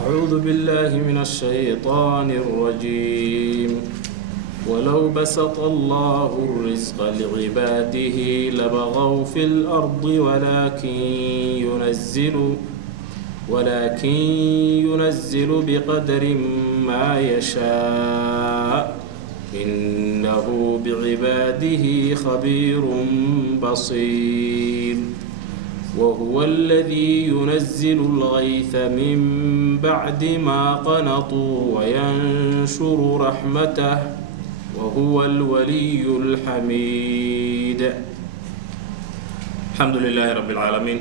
أعوذ بالله من الشيطان الرجيم ولو بسط الله الرزق لعباده لبغوا في الأرض ولكن ينزل بقدر ما يشاء إنه بعباده خبير بصير وهو الذي ينزل الغيث من بعد ما قنطوا وينشر رحمته وهو الولي الحميد. الحمد لله رب العالمين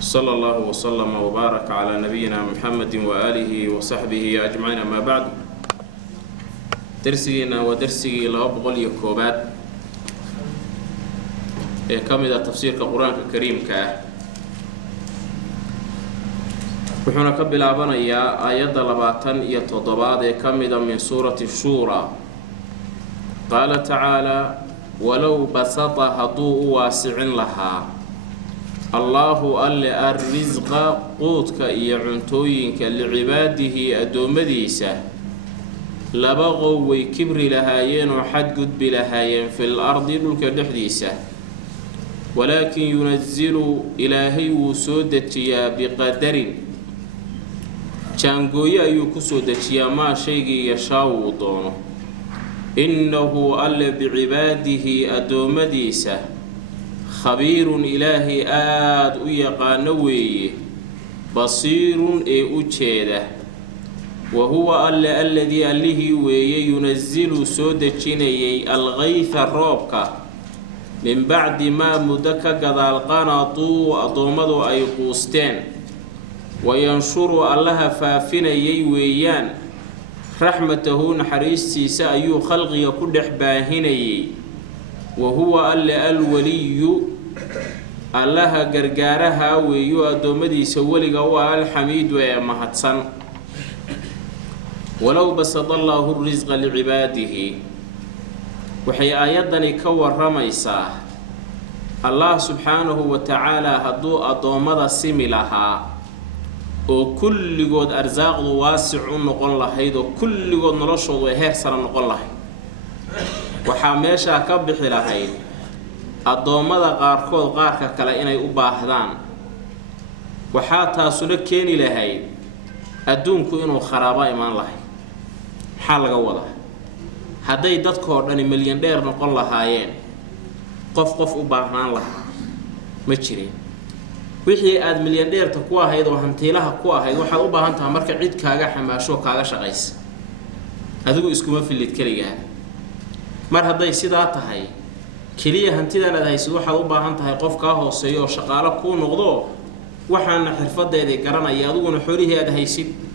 صلى الله وسلم وبارك على نبينا محمد وآله وصحبه أجمعين. ما بعد درسينا ودرسي لأبغل يكوبات كمدة تفسير القرآن الكريم وحنا قبل أبنا يا آيات لباتن يتضباد كمدة من سورة الشورى. قال تعالى ولو بسط هضوء واسع لها الله ألا الرزق قوتك يعنتوينك لعباده أدومديسة لبغوا ويكبر لهايين وحد قد بلهايين في الأرض لك دحديسة ولكن ينزل إلهي وسودتيا بقدر جانغويا يكسودتيا ما شيء يشاو دونه إنه ألا بعباده أدومديسة خبير إلهي آد ويقانوي بصير أجيده وهو الذي أله ينزل سودتيني الغيث الروبك من بعد ما مدك قدال قنطوا أضومدوا أي قوستين وينشر الله فافنا يويان رحمته نحريستي سأيو خلق يكون حباهني وهو الولي الله غرغارها ويو أضومدي سولي قوى الحميد ومهتسن. ولو بسط الله الرزق لعباده وحي آياتني كور رميسا الله سبحانه وتعالى هدو أضومدا سمي لها وكل قد أرزاق واسع نقول لهيد وكل قد نرشد وهير سر نقول لهيد وحاميشا كبح لهيد أضومدا قاركود قارك كلا إني أباهدان وحاتا سلكيني لهيد أدونكو إنو خرابا إيمان لهيد حال قوضه hadday dadkoo dhan milyan dheer noqon lahaayeen qof u baahnaan lahaa ma jireen. wixii aad milyan dheerta ku ahayd oo hantiilaha ku ahayd waxaad u baahan tahay marka cid kaaga xamaasho kaaga shaqaysa adigu iskuma filid kaliya. mar hadday sidaa tahay kaliya hantidan aad haysid waxaad u baahan tahay qof ka hooseeyo oo shaqaale ku noqdo waxaana xirfadeeda garanaya adiguna xoolihii aad haysid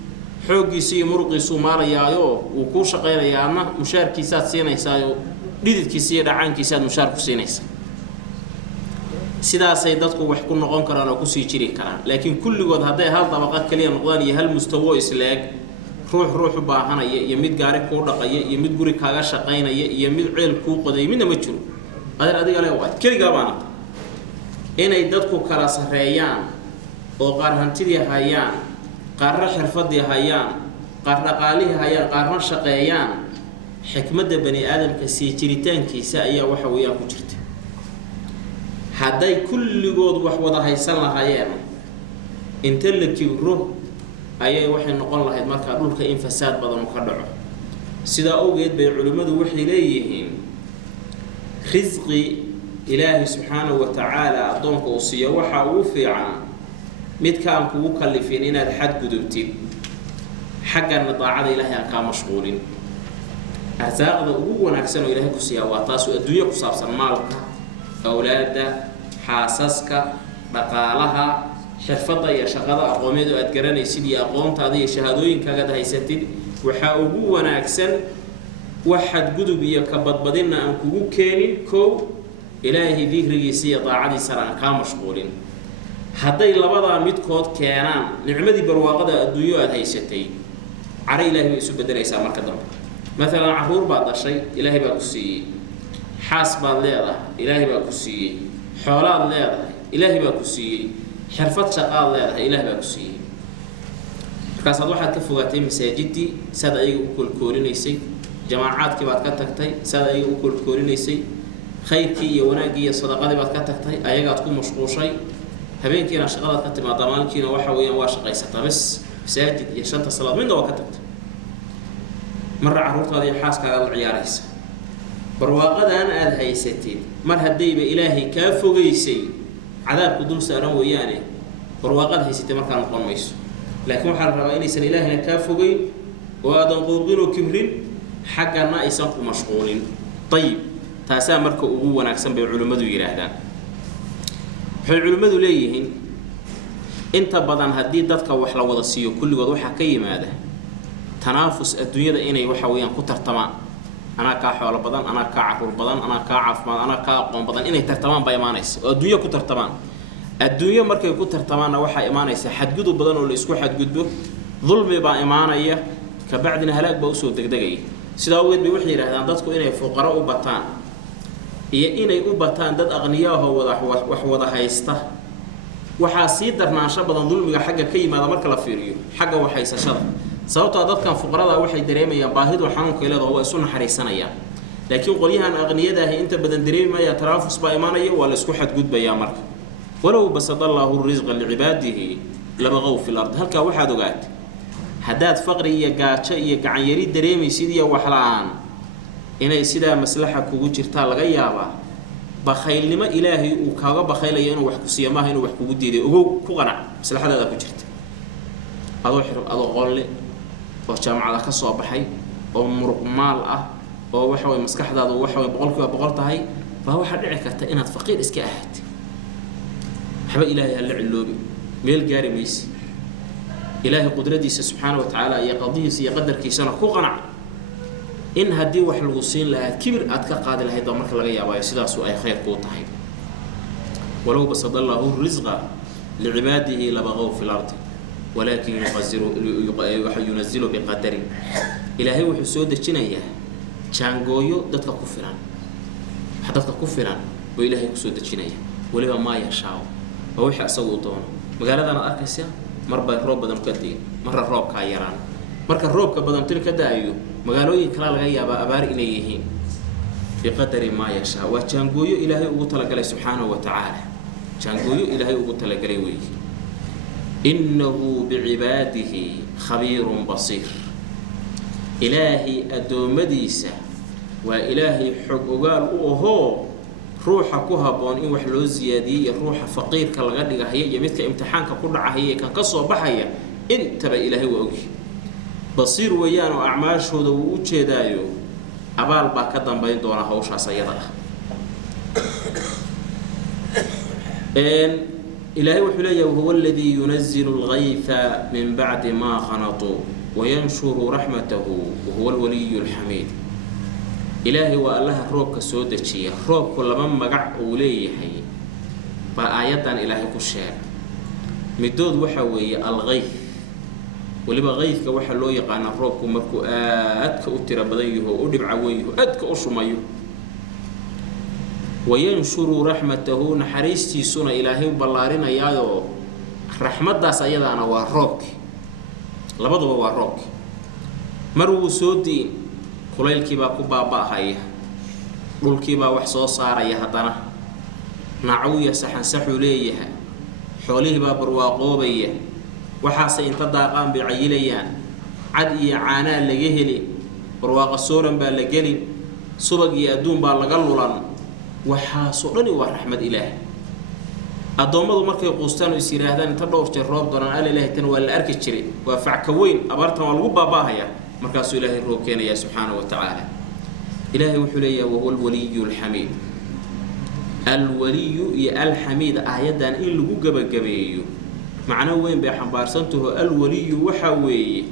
xoogiisa iyo muruqiisu maarayaayo uu ku shaqeynayaana mushaarkiisa siinaysayo dhididkiisa iyo dhacaankiisa mushaar ku siinaysa. sidaasay dadku wax ku noqon karaan oo ku sii jiri karaan. laakiin kulligood hadday hal dabaqa kaliya noqdaan iyo hal mustawo isleeg ruux u baahanaya iyo mid gaari ku dhaqaya iyo mid guri kaaga shaqeynaya iyo mid ceel ku qoday midna ma jiro. adiga leeyahay kaliya baana inay dadku kala sareeyaan oo qaar hantidii hayaan qaarna xirfadii hayaan qaar dhaqaalihii hayaan qaarna shaqeeyaan xikmadda bani aadamka sii jiritaankiisa ayaa waxa weeyaan ku jirta. hadday kulligood wax wada haysan lahaayeen inta la kibro ayay waxay noqon lahayd marka dhulka in fasaad badan ka dhaco. sida awgeed bay culimadu waxay leeyihiin rizqi ilaahi subxaanahu wa tacaala adoonka uu siiyo waxa ugu fiican midkaan kugu kallifin inaad xad gudubtid xaggana daacada ilaahay aan kaa mashquulin. arsaaqda ugu wanaagsan oo ilaahay ku siiya waa taas oo adduunyo ku saabsan maalka awlaada xaasaska dhaqaalaha xirfadda iyo shaqada aqooneed oo aad garanaysid iyo aqoontaada iyo shahaadooyinkaaga haysatid waxaa ugu wanaagsan waxaad gudub iyo ka badbadina aan kugu keenin kow ilaahay dikrigiisa iyo daacadiisa aan kaa mashquulin. hadday labadaa midkood keenaan nicmadii barwaaqada adduunyo aad haysatay cari ilaahay way isu bedelaysaa marka dambe. مثلا caruur baad dhashay ilaahay baa ku siiyey xaas baad leedahay ilaahay baa ku siiyey xoolaad leedahay ilaahay baa ku siiyey xirfad shaqaad leedahay ilaahay baa ku siiyey markaasaad waxaad ka fogaatay masaajidii saad ayaga u koolkoolinaysay jamaacaadkii baad ka tagtay saad ayaga u koolkoolinaysay khayrkii iyo wanaaggii iyo sadaqadii baad ka tagtay ayagaad ku mashquushay habeenkiina shaqadaad ka timaada maalinkiina waxa weeyaan waa shaqaysataa bas masaajid iyo shanta salaad midna waa ka tagtay marra carruurtaada iyo xaaskaaga la ciyaaraysa barwaaqadan aad haysatid mar haddayba ilaahay kaa fogaysay cadaabku dul saaran weeyaane barwaaqaad haysatay markaa noqon mayso laakiin waxaa la rabaa inaysan ilaahayna kaa fogayn oo aadan quudin oo kibrin xaggana aysan ku mashquulin ayib taasaa marka ugu wanaagsan bay culimmadu yidhaahdaan waxay culimmadu leeyihiin inta badan haddii dadka wax la wada siiyo kulligood waxaa ka yimaada tanaafus adduunyada inay waxa weeyaan ku tartamaan anaa kaa xoolo badan anaa kaa caruur badan anaa kaa caafimaad anaa kaa aqoon badan inay tartamaan baa imaanaysa oo adduunyo ku tartamaan adduunyo markay ku tartamaanna waxaa imaanaysa xadgudub badan oo la isku xadgudbo dulmi baa imaanaya kabacdina halaag baa usoo degdegaya sidaa awgeed bay waxay yidhahdaan dadku inay fuqaro u bataan iyo inay u bataan dad aqniyaahoo wax wada haysta waxaa sii darnaansho badan dulmiga xagga ka yimaada marka la fiiriyo xagga wax haysashada sababtoo dadkan fuqarada waxay dareemayaan baahidu xanuunka leedahay waa isu naxariisanayaan laakiin qolyahan aqniyada ah inta badan dareemaya taraafus baa imaanaya waa la isku xadgudbayaa marka walow basadallahu rizqa licibaadihi labaqaw fil ard halkaa waxaad ogaatay haddaad faqri iyo gaajo iyo gacan yari dareemaysid iyo wax la-aan inay sidaa maslaxa kugu jirtaa laga yaabaa bakhaylnimo ilaahay uu kaaga bakhaylaya inuu wax ku siiya maaha inuu wax kugu diiday ogow ku qanac maslaxadaada ku jirta adoo xirab adoo qolle oo jaamacada ka soo baxay oo muruq maal ah oo waxa way maskaxdaadu waxa way boqolkiiba tahay baa waxa dhici karta inaad faqiir iska ahayd waxba ilaahay hal ciloobi meel gaari maysi ilaahay qudradiisa subxaanahu wa tacaala iyo qadihiisa iyo qadarkiisana ku qanac in haddii wax lagu siin lahaa kibir aad ka qaadi lahayd baa marka laga yaabaayo sidaasu ay khayr kuu tahay walow basadallahu rizqa licibaadihi labaqaw fi lardi walaakin yunazilu biqadari ilaahay wuxuu soo dejinayaa jaangooyo dadka ku filan wax dadka ku filan buu ilaahay ku soo dejinayaa waliba maa yashaaw oo wixii asagu u doono magaaladan aad arkaysaa marba roob badan ka diin marra roobkaa yaraan marka roobka badan tir ka daayo magaalooyin kala laga yaabaa abaar inay yihiin biqadari maa yashaa waa jaangooyo ilaahay ugu talagalay subxaanahu wa tacaala jaangooyo ilaahay ugu talagalay weeye innahu bicibaadihi khabiirun basiir ilaahay addoommadiisa waa ilaahay xog ogaal u ahoo ruuxa ku habboon in wax loo siyaadiyey iyo ruuxa faqiirka laga dhigahaya iyo midka imtixaanka ku dhacahaya ee kan ka soo baxaya intaba ilaahay waa ogyi basiir weeyaan oo acmaashooda wuu u jeedaayo abaal baa ka dambayn doona hawshaas ayada ah ilaahay wuxuu leeyahay huwa alladii yunazzilu alghaytha min bacdi maa qanatuu wayanshuru raxmatahu wahuwa alwaliyu alxamiid ilaahay waa allaha roobka soo dejiya roobku laba magac uu leeyahay baa aayaddan ilaahay ku sheegay midood waxa weeye alghayth waliba ghaydka waxa loo yaqaanaa roobku markuu aadka u tiro badan yaho u dhibca weyn yaho aadka u shumayo wayanshuru raxmatahu naxariistiisuna ilaahay ballaarinayaayo raxmaddaas ayadaana waa roobki labaduba waa roobki mar wuu soo diin kulaylkiibaa ku baaba'ahaya dhulkiibaa wax soo saaraya haddana nacuya saxansaxuu leeyahay xoolihiibaa barwaaqoobaya waxaase inta daaqaan bay cayilayaan cad iyo caanaa laga heli barwaaqa sooran baa la gelin subag iyo adduun baa laga lulan waxaasoo dhani waa raxmad ilaahay addoommadu markay quustaan oo is yidhaahdaan inta dhowr jeer roob doonaan alla ilaahay tan waa la arki jiray waa facka weyn abaartan waa lagu baaba'ahayaa markaasuu ilaahay roob keenayaa subxaanahu wa tacaala ilaahay wuxuu leeyahay wahuwa alwaliyu alxamiid alwaliyu iyo alxamiid aayaddan in lagu gabagabeeyo macno weyn bay xambaarsantaho alwaliyu waxaa weeye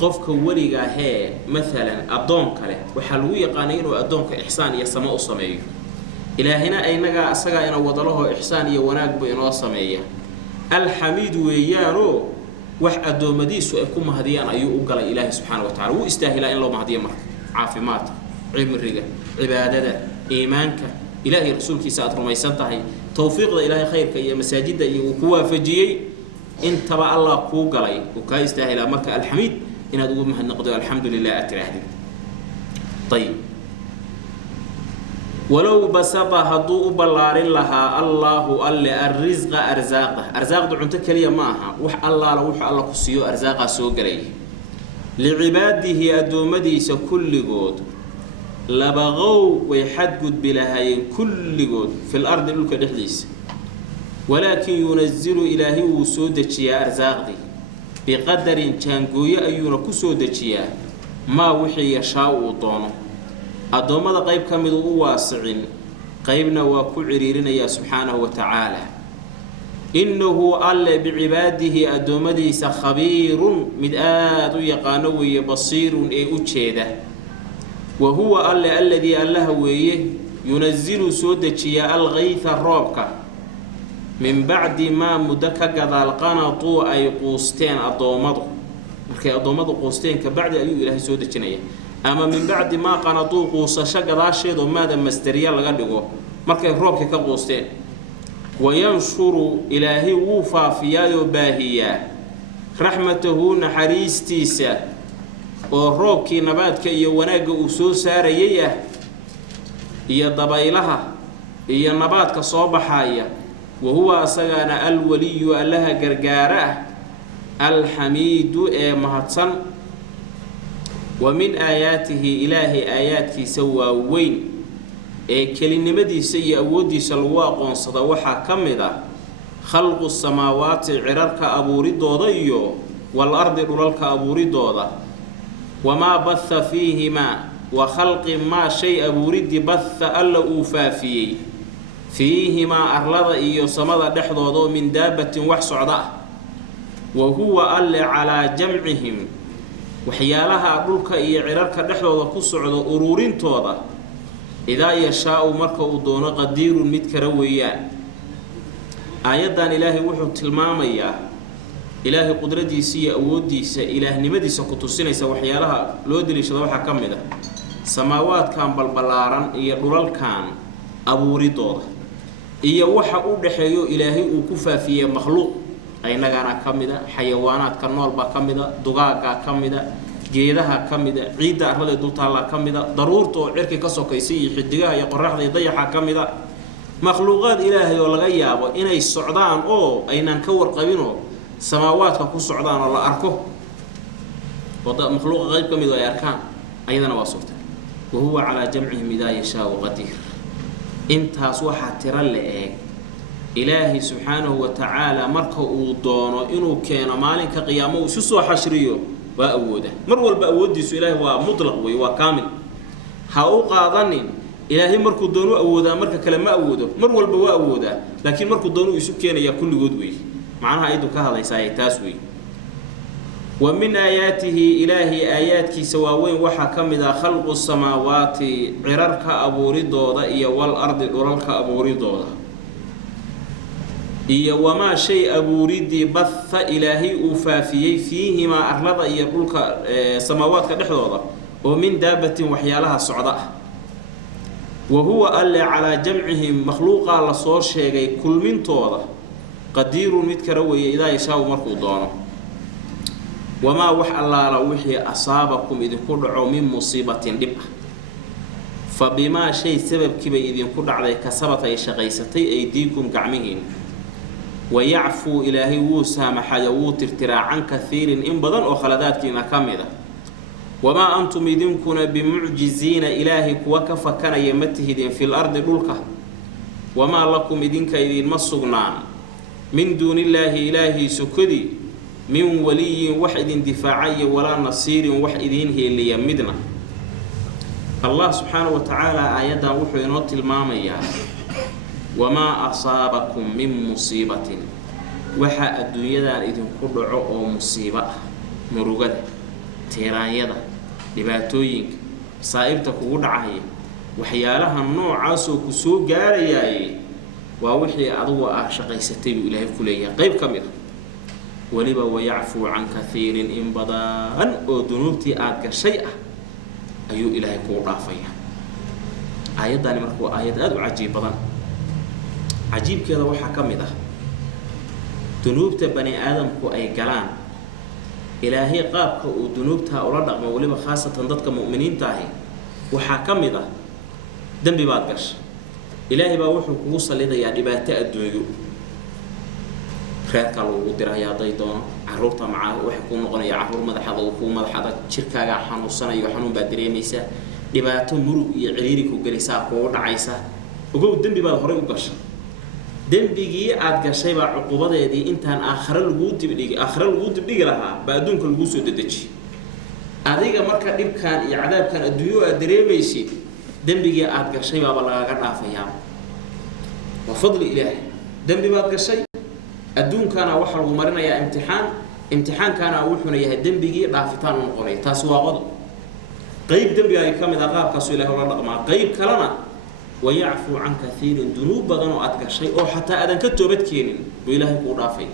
qofka weliga ahee maalan addoon kale waxaa lagu yaqaanay inuu addoonka ixsaan iyo samo u sameeyo ilaahina aynagaa asagaa ina wadalaho ixsaan iyo wanaagba inoo sameeya alxamiid weeyaanoo wax addoommadiisu ay ku mahadiyaan ayuu u galay ilaahay subxaana wa tacala wuu istaahilaa in loo mahadiyo marka caafimaadka cimriga cibaadada iimaanka ilaahay rasuulkiisa aad rumaysan tahay tawfiiqda ilaahay khayrka iyo masaajidda iyo uu ku waafajiyey انت بقى الله كو غلاي وكايستاهل marka alhamid inaad ugu mahadnaqdo alhamdulillah atraahdi طيب ولو بسط هدو بلارين لها الله ألا الرزق أرزاقه أرزاق عند كلية معها وح الله لو وح الله كسيو أرزاقه سوقري لعباده أدومديس كل جود لبغوا ويحدد بلهين كل جود في الأرض لك الحديث ولكن ينزل إلهي وسودة يا أرزاقه بقدر كان جويا أيون كسودة يا ما وحي يشاء وطانه أدومada qayb kamid uu waasicin qaybna waa ku ciriirinaya subhanahu wa ta'ala innahu alla bi'ibadihi adoomadiisa khabiirun mid aad u yaqaano weeye basiirun ee u jeeda wa huwa alla alladhi allaha weeye yunazzilu soodajiya al-ghaytha roobka min ba'di ma mudaka gadaal qanatu ay quusteen adoomadu markay adoomadu quusteen ka bacdi ayuu ilaahay soo dajinaya ama min ba'di ma qanatu quusasha gadaasheedo maada masdariya laga dhigo markay roobka ka quusteen wayanshuru ilaahi wuu faafiyayo baahiya rahmatuhu naxariistiisa oo roobkii nabaadka iyo wanaaga uu soo saarayay iyo dabaylaha iyo nabaadka soo baxaya وهو أسجان الولي الله جرجارة الحميد مهتسن ومن آياته إلهي آيات سوى وين كلمة مدي سيء ودي سلواق صدوحة كمدة خلق السماوات عررك أبو ردوديو والأرض رلك أبو ردودة وما بث فيهما وخلق ما شيء أبو رد بث ألا أوفافيه فيهما أرلض إيو سمد دحضوضو من دابة وحصعداء وهو ألا على جمعهم وحيالها أرلك إيو عررك دحضوضو كسعدو أرورين توضا إذا يشاء مركو دون قدير متكرويان آيادان إلهي وحو تلماميا إلهي قدردي سي أودي سي إله نمدي سكتوسيني سي وحيالها لودلي شدوحا كمدا سماوات كان بالبلاران إيو رلال كان أبوري دوضا iyo waxa uu dhaxeeyo ilaahay uu ku faafiyay makhluuq aynagana kamida xayawaanaadka noolba kamida dugaaga kamida geedaha kamida ciida arlada dultaala kamida daruurto cirki ka sokaysay xidigaha iyo qorraxda iyo dayaxa kamida makhluuqaad ilaahay oo laga yaabo inay socdaan oo aynan ka warqabino samaawaadka ku socdaan oo la arko wada makhluuq qayb kamid ay arkaan ayadana waa suurta وهو على جمعهم إذا يشاء قدير intaas waxa tira leeg ilaahi subhanahu wa ta'ala marka uu doono inuu keeno maalinka qiyaamo uu soo xashriyo waa awooda mar walba awoodiisu ilaahi waa mutlaq way waa kaamil ha u qaadanin ilaahi markuu doono awooda marka kale ma awoodo mar walba waa awooda laakiin markuu doono isu keenaya kulligood way macnaha aydu ka hadlaysaa taas way ومن آياته إلهي آياتك سواوين وحا كمدا خلق السماوات عررك أبو ردودا إيا والأرض عررك أبو ردودا إيا وما شيء أبو ردي بث إلهي أفافيي فيهما أغلظ إيا قلك سماوات كدحضودا ومن دابة وحيالها السعداء وهو ألا على جمعهم مخلوقا لصور شيء كل من تودا قدير متكروي إذا يشاء مركو دونه وما وح الله لو وحي أصابكم إذن كدعوا من مصيبة دبة فبما شيء سبب كبا إذن كدع عليك كسبت يشغيستي أيديكم كعمهين ويعفو إلهي وسامح يوتر ترى عن كثير إن بدن وخلدات كنا كاملة وما أنتم إذنكم بمعجزين إلهي وكف كان يمتهدين في الأرض بلقة وما لكم إذنك إذن مصغنان من دون الله إلهي سكدي من ولي وحد دفاعي ولا نصير وحدين هي اللي يمدنا الله سبحانه وتعالى آيادا وحي نوت المامية وما أصابكم من مصيبة وحا الدنيا إذن كدعو أو مصيبة مرغد تيرانيدا لباتوينك صائبتك ودعاي وحيالها النوع عاسو كسو قارياي ووحي أضوء شقيستي إلهي كلية قيب كامل ولبا ويعفو عن كثير إن بدان ودنوبتي آدك شيء أيو إلهي كو رافيا آيات داني مركو آيات آدو عجيب بدان عجيب كذا وحا كمده dunuubta bani aadamku ay galaan ilaahay qaabka uu dunuubta ula dhaqmo waliba khaasatan dadka mu'miniinta ah waxa kamid ah dambi baad gashay ilaahay baa wuxuu kugu salidayaa dhibaato adduunyo reerka lagu dirayaa daydoon caruurta macaa waxa ku noqonaya caruur madaxada oo ku madaxada jirkaaga xanuunsanayo xanuun baa dareemaysa dhibaato murug iyo ciriiri ku galisaa kugu dhacaysa ugu dambi baad hore u gashay dambigii aad gashay baa cuqubadeedii intaan aakhira lagu dibdhigi lahaa baa adduunka lagu soo dedeji adiga marka dhibkan iyo cadaabkan adduunyo aad dareemaysid dambigii aad gashay baa lagaga dhaafayaa wa fadli ilaahi dambi baad gashay adduunkana waxa lagu marinayaa imtixaankana wuxuuna yahay dambigii dhaafitaan u noqonay taas waa qodob qayb dambiga ay kamid ah qaabkaas ilaahay la dhaqmaa qayb kalena ويعفو عن كثير ذنوب بدنو أتكشي أو حتى أذن كتوبت كينين وإلهي قرافي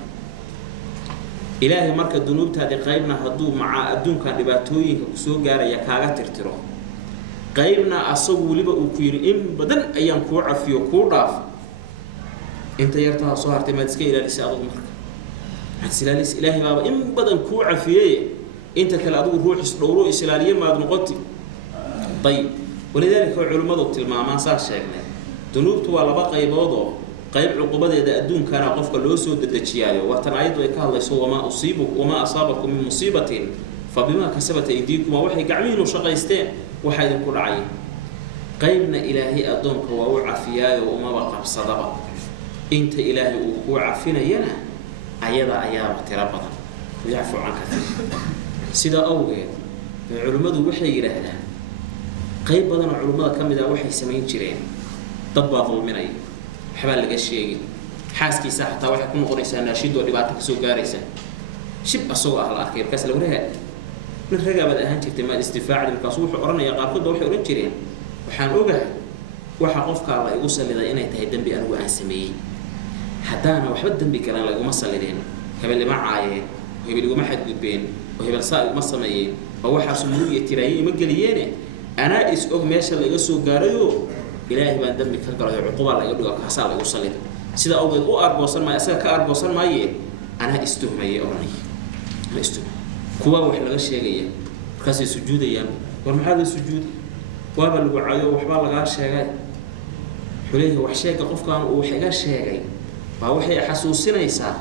إلهي مركز ذنوب تادي قيبنا هدو مع أدون كان لباتوين كسو جارة يكاغا ترترو قيبنا أصو لبا أكير إم بدن أيام كوع فيو كوراف أنت يرتها صهر تمادسكي إلى لساء مركز سلاليس إلهي بابا إم بدن كوع فيه أنت كالأدو روح سلورو إسلالية ما دنقطي طيب ولذلك علماء التلمامان صار شيئا ذنوبته ولا بقى يبوضه قيب عقوبات إذا أدون كان قفك لوسو ددتشياله وتنعيد ويكال يسوى وما أصابكم من مصيبة فبما كسبت أيديكم ووحي قعمين وشقيستين وحيد كل عين قيبنا إلهي أدونك ووعى فياي وما بقى بصدبة أنت إلهي ووعى فينا ينا أيضا أيام اعترابا ويعفو عن كثير سيدا أوغي علماء وحي يرهدان qayb badan oo culimada kamid ah waxay sameeyeen jireen dad baa dulminay xabal laga sheegay xaaskiisa xataa waxa ku noqonaysaa naashid oo dhibaato ka soo gaaraysa shib asoo ah la arkay markaas la wareegay min ragaabad ahaan jirtay ma istifaac markaas wuxuu oranaya qaarkood waxay oran jireen waxaan ogahay waxa qofka la igu saliday inay tahay dambi anigu aan sameeyay hadana waxba dambi kale laguma salideen hebel ma caayeen hebel iguma xadgudbeen oo hebel saa ma sameeyeen oo waxa sumuu iyo tiraayay ma galiyeen أنا إسقط ماشى اللي يسوق جاريو إلهي ما دم كقرأ عقوبة لا يبدو كحصل لا يوصل سيدا أول أو أربعة ما أسأل كأربعة ما يه أنا استهم ما يأرني ما استهم كوا وحلا غشية جيه كاسي سجود يام والمحل سجود وابل وعيو وحبال غشية جاي حليه وحشية كقف كان وحاجة شيء جاي فوحي حسوسنا يسا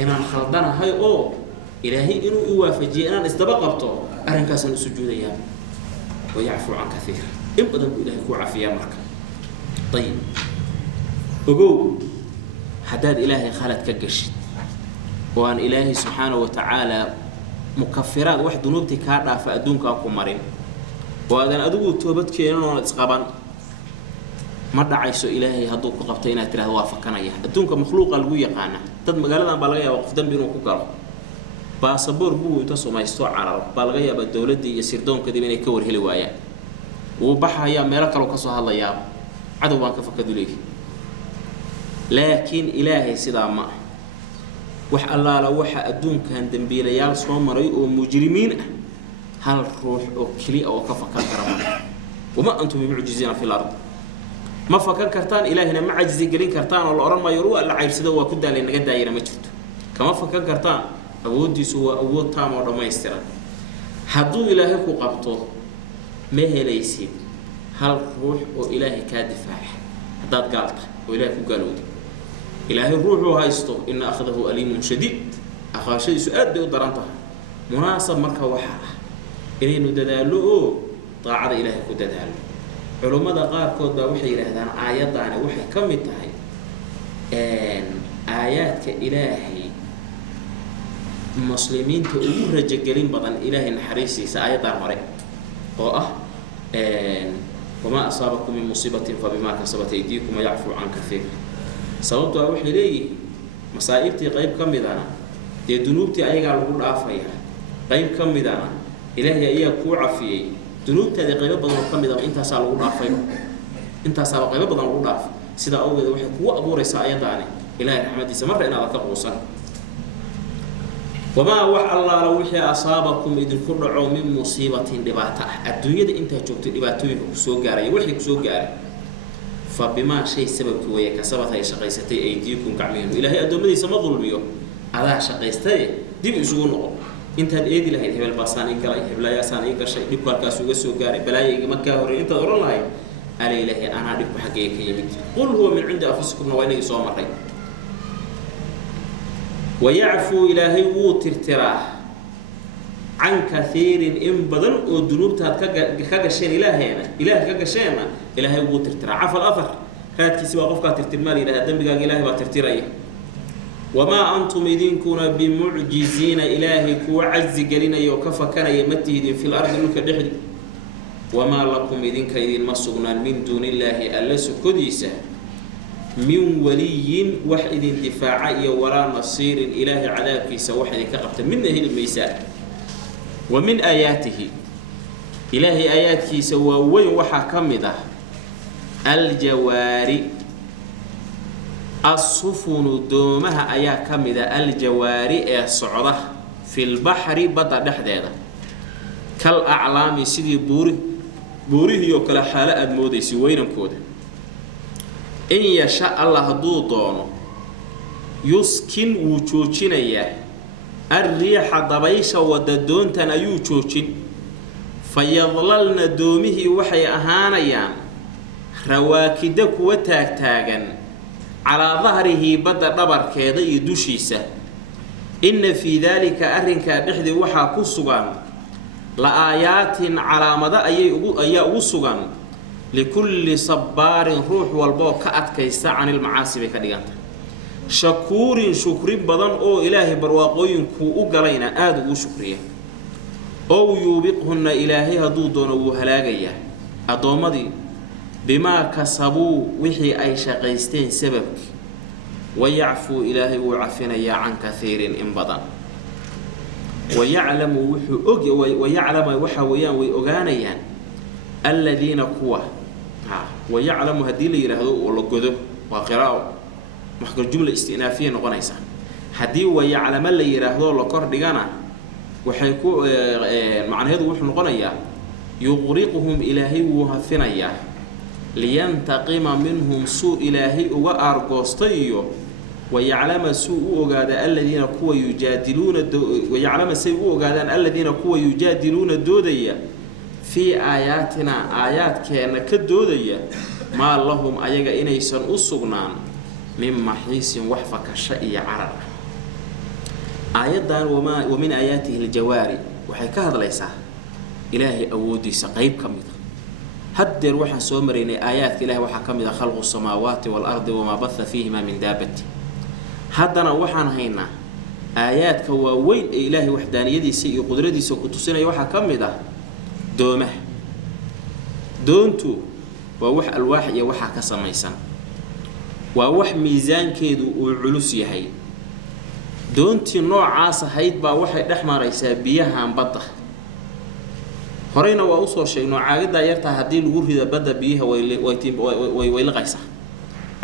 إن الخلدنا هاي أو إلهي إنه يوافق أنا استبقبته أرن كاسن سجود يام ويعفو عن كثير إبدا إلهي كو عافية مركا طيب وقو حداد إلهي خالد كقشت وأن إلهي سبحانه وتعالى مكفرات واحد ذنوبتي كارنا فأدونك أكو مرين وأن أدوه توبت كينان ونتسقبان مرد عيسو إلهي هدوك قبطينا تراه وافقنا إياه أدونك مخلوق الوية قانا تد مقالنا بلغيا وقف دنبينو كوكرا باسبور بو يتصو ما يستوى عرب بالغيا بالدولة دي يصير دون كده من يكور هلوايا وبحها يا ميرك لو كسوها الله يا عدو ما كفكدوا ليك لكن إلهي سيدا ما وح الله لو وح أدون كان دنبيل يال صومري ومجرمين هل روح أو كلي أو كفكر كرمان وما أنتم بمعجزين في الأرض ما فكر كرتان إلهنا ما عجزي قلين كرتان والله أرى ما يروى إلا عير سيدا وكدا لأن قد دايرة ما جرت كما فكر كرتان أودي سوى أود تام وما يسترى حدو إلهي كو قبطه ما هي ليسيد هل روح وإلهي كادفاع حداد قالته وإلهي كو قالوا دي إلهي الروح وهايستو إن أخذه أليم شديد أخذ شيء سؤال دي ودرانتها مناسب مركا وحاها إلينو ددالو طاعة إلهي كو ددالو علماء قار كود وحي لهذان آيات داني وحي كم يتهي آيات كإلهي المسلمين تقول رجالين بدن إلهي نحريسي سآيات مرة وما أصابكم من مصيبة فبما كسبت أيديكم ويعفو عن كثير سببت أروح لي مصائبتي غيب كم بدنا دي ذنوبتي أيها الغول عافية غيب كم بدنا إلهي أيها كوع فيه ذنوبتي هذه غيب بدنا كم بدنا أنت سال الغول عافية أنت سال غيب بدنا الغول عاف سيدا أول واحد هو أبو رسائل داني إلهي رحمة سمر إن هذا كقوسا وما وح الله لو وحي أصابكم إذ كرعوا من مصيبة دباتا الدنيا دي أنت جبت دباتوين كسو جاري وحي كسو جاري فبما شيء سبب كويه كسبت هي شقيستي أيديكم كعمين إلهي أدومدي سما ظلميو adaa shaqaystay dib isugu noqo intaad eedi lahayd hebel baasaan ii galay heblayaasaan ii gashay dhibku halkaas uga soo gaaray balaayayga markaa hore intaad oran lahayd ala ilaahi anaa dhibku xaggee ka yimid qul huwa min cindi anfusikum wa inagi soo maray ويعفو إلهي وترتراه عن كثير إن بدن ودنوبتها كجشين إلهينا إله كجشينا إلهي وترتراه عفوا الأثر هات كيسي وقفك ترتمالي إلى الدم بقى إلهي وترتريه وما أنتم إذن كنا بمعجزين إلهي كو عز قلنا يوكف كان يمتهد في الأرض لك دحد وما لكم إذن كإذن مصغنا من دون الله ألس كديسة من ولي وحد دفاعي ولا نصير إله عذاب كيس وحد كقبت منه الميساء ومن آياته إله آيات كيس ووي وحكمده الجواري الصفن دومها أيا كمده الجواري الصعدة في البحر بطا دحديده كالأعلام سيدي بوري هيو كلا حالة أدموديسي وينم كوده إن يشاء الله دو دونه يسكن وجوجينيا الريح ضبيش وددون تنيو جوجين فيظللن دومه وحي أهانيان رواكدك وتاغتاغن على ظهره بدا دبر كيدا يدوشيسه إن في ذلك أرنك دحد وحا كسغان لآيات على مدى أي أوسغان لكل صبار روح والبو كأتكيس عن المعاصي كديانت شكور شكر بدن أو إلهي برواقوين كو أقلين آدو شكرية أو يوبقهن إلهي هدودون وهلاقيا أدومدي بما كسبوا وحي أي شقيستين سببك ويعفو إلهي وعفنا يا عن كثير إن بدن ويعلم وحويان ويأغانيان الذين كوا ويعلم هدي لي يراهدو ولا غدو وقراءه محكر جمله استئنافيه نقونيسا هدي ويعلم لي يراهدو لا كور دغانا waxay ku macnaheedu wuxuu noqonayaa yuqriquhum ilaahi wuu hafinaya liyantaqima minhum suu ilaahi uga argoostayo ويعلم سوء ogaada alladina kuwa yujadiluna ويعلم سوء ogaadaan alladina kuwa yujadiluna doodaya في آياتنا آيات كأن كدودية ما لهم أيجا إنيسان أسقنان من محيص وحفك الشيء عرر آيات دان ومن آياته الجواري وحكى هذا ليس إلهي أودي سقيب كميدا هدر وحن سومرين آيات إلهي وحكمد خلق السماوات والأرض وما بث فيهما من دابة هدنا وحن هينا آيات كواوين إلهي وحدانية دي سي قدرتي سكتسنا وحكمد دومه دونتو ووح الواح يا وحا كسميسان ووح ميزان كيدو وعلوس يحي دونتي نوع عاصة هيد با وحي دحمريسا بيها بطه هرينا وأوصل شيء نوع عاقد يرتا هدي الغور هذا بدا بيها ويلغيسا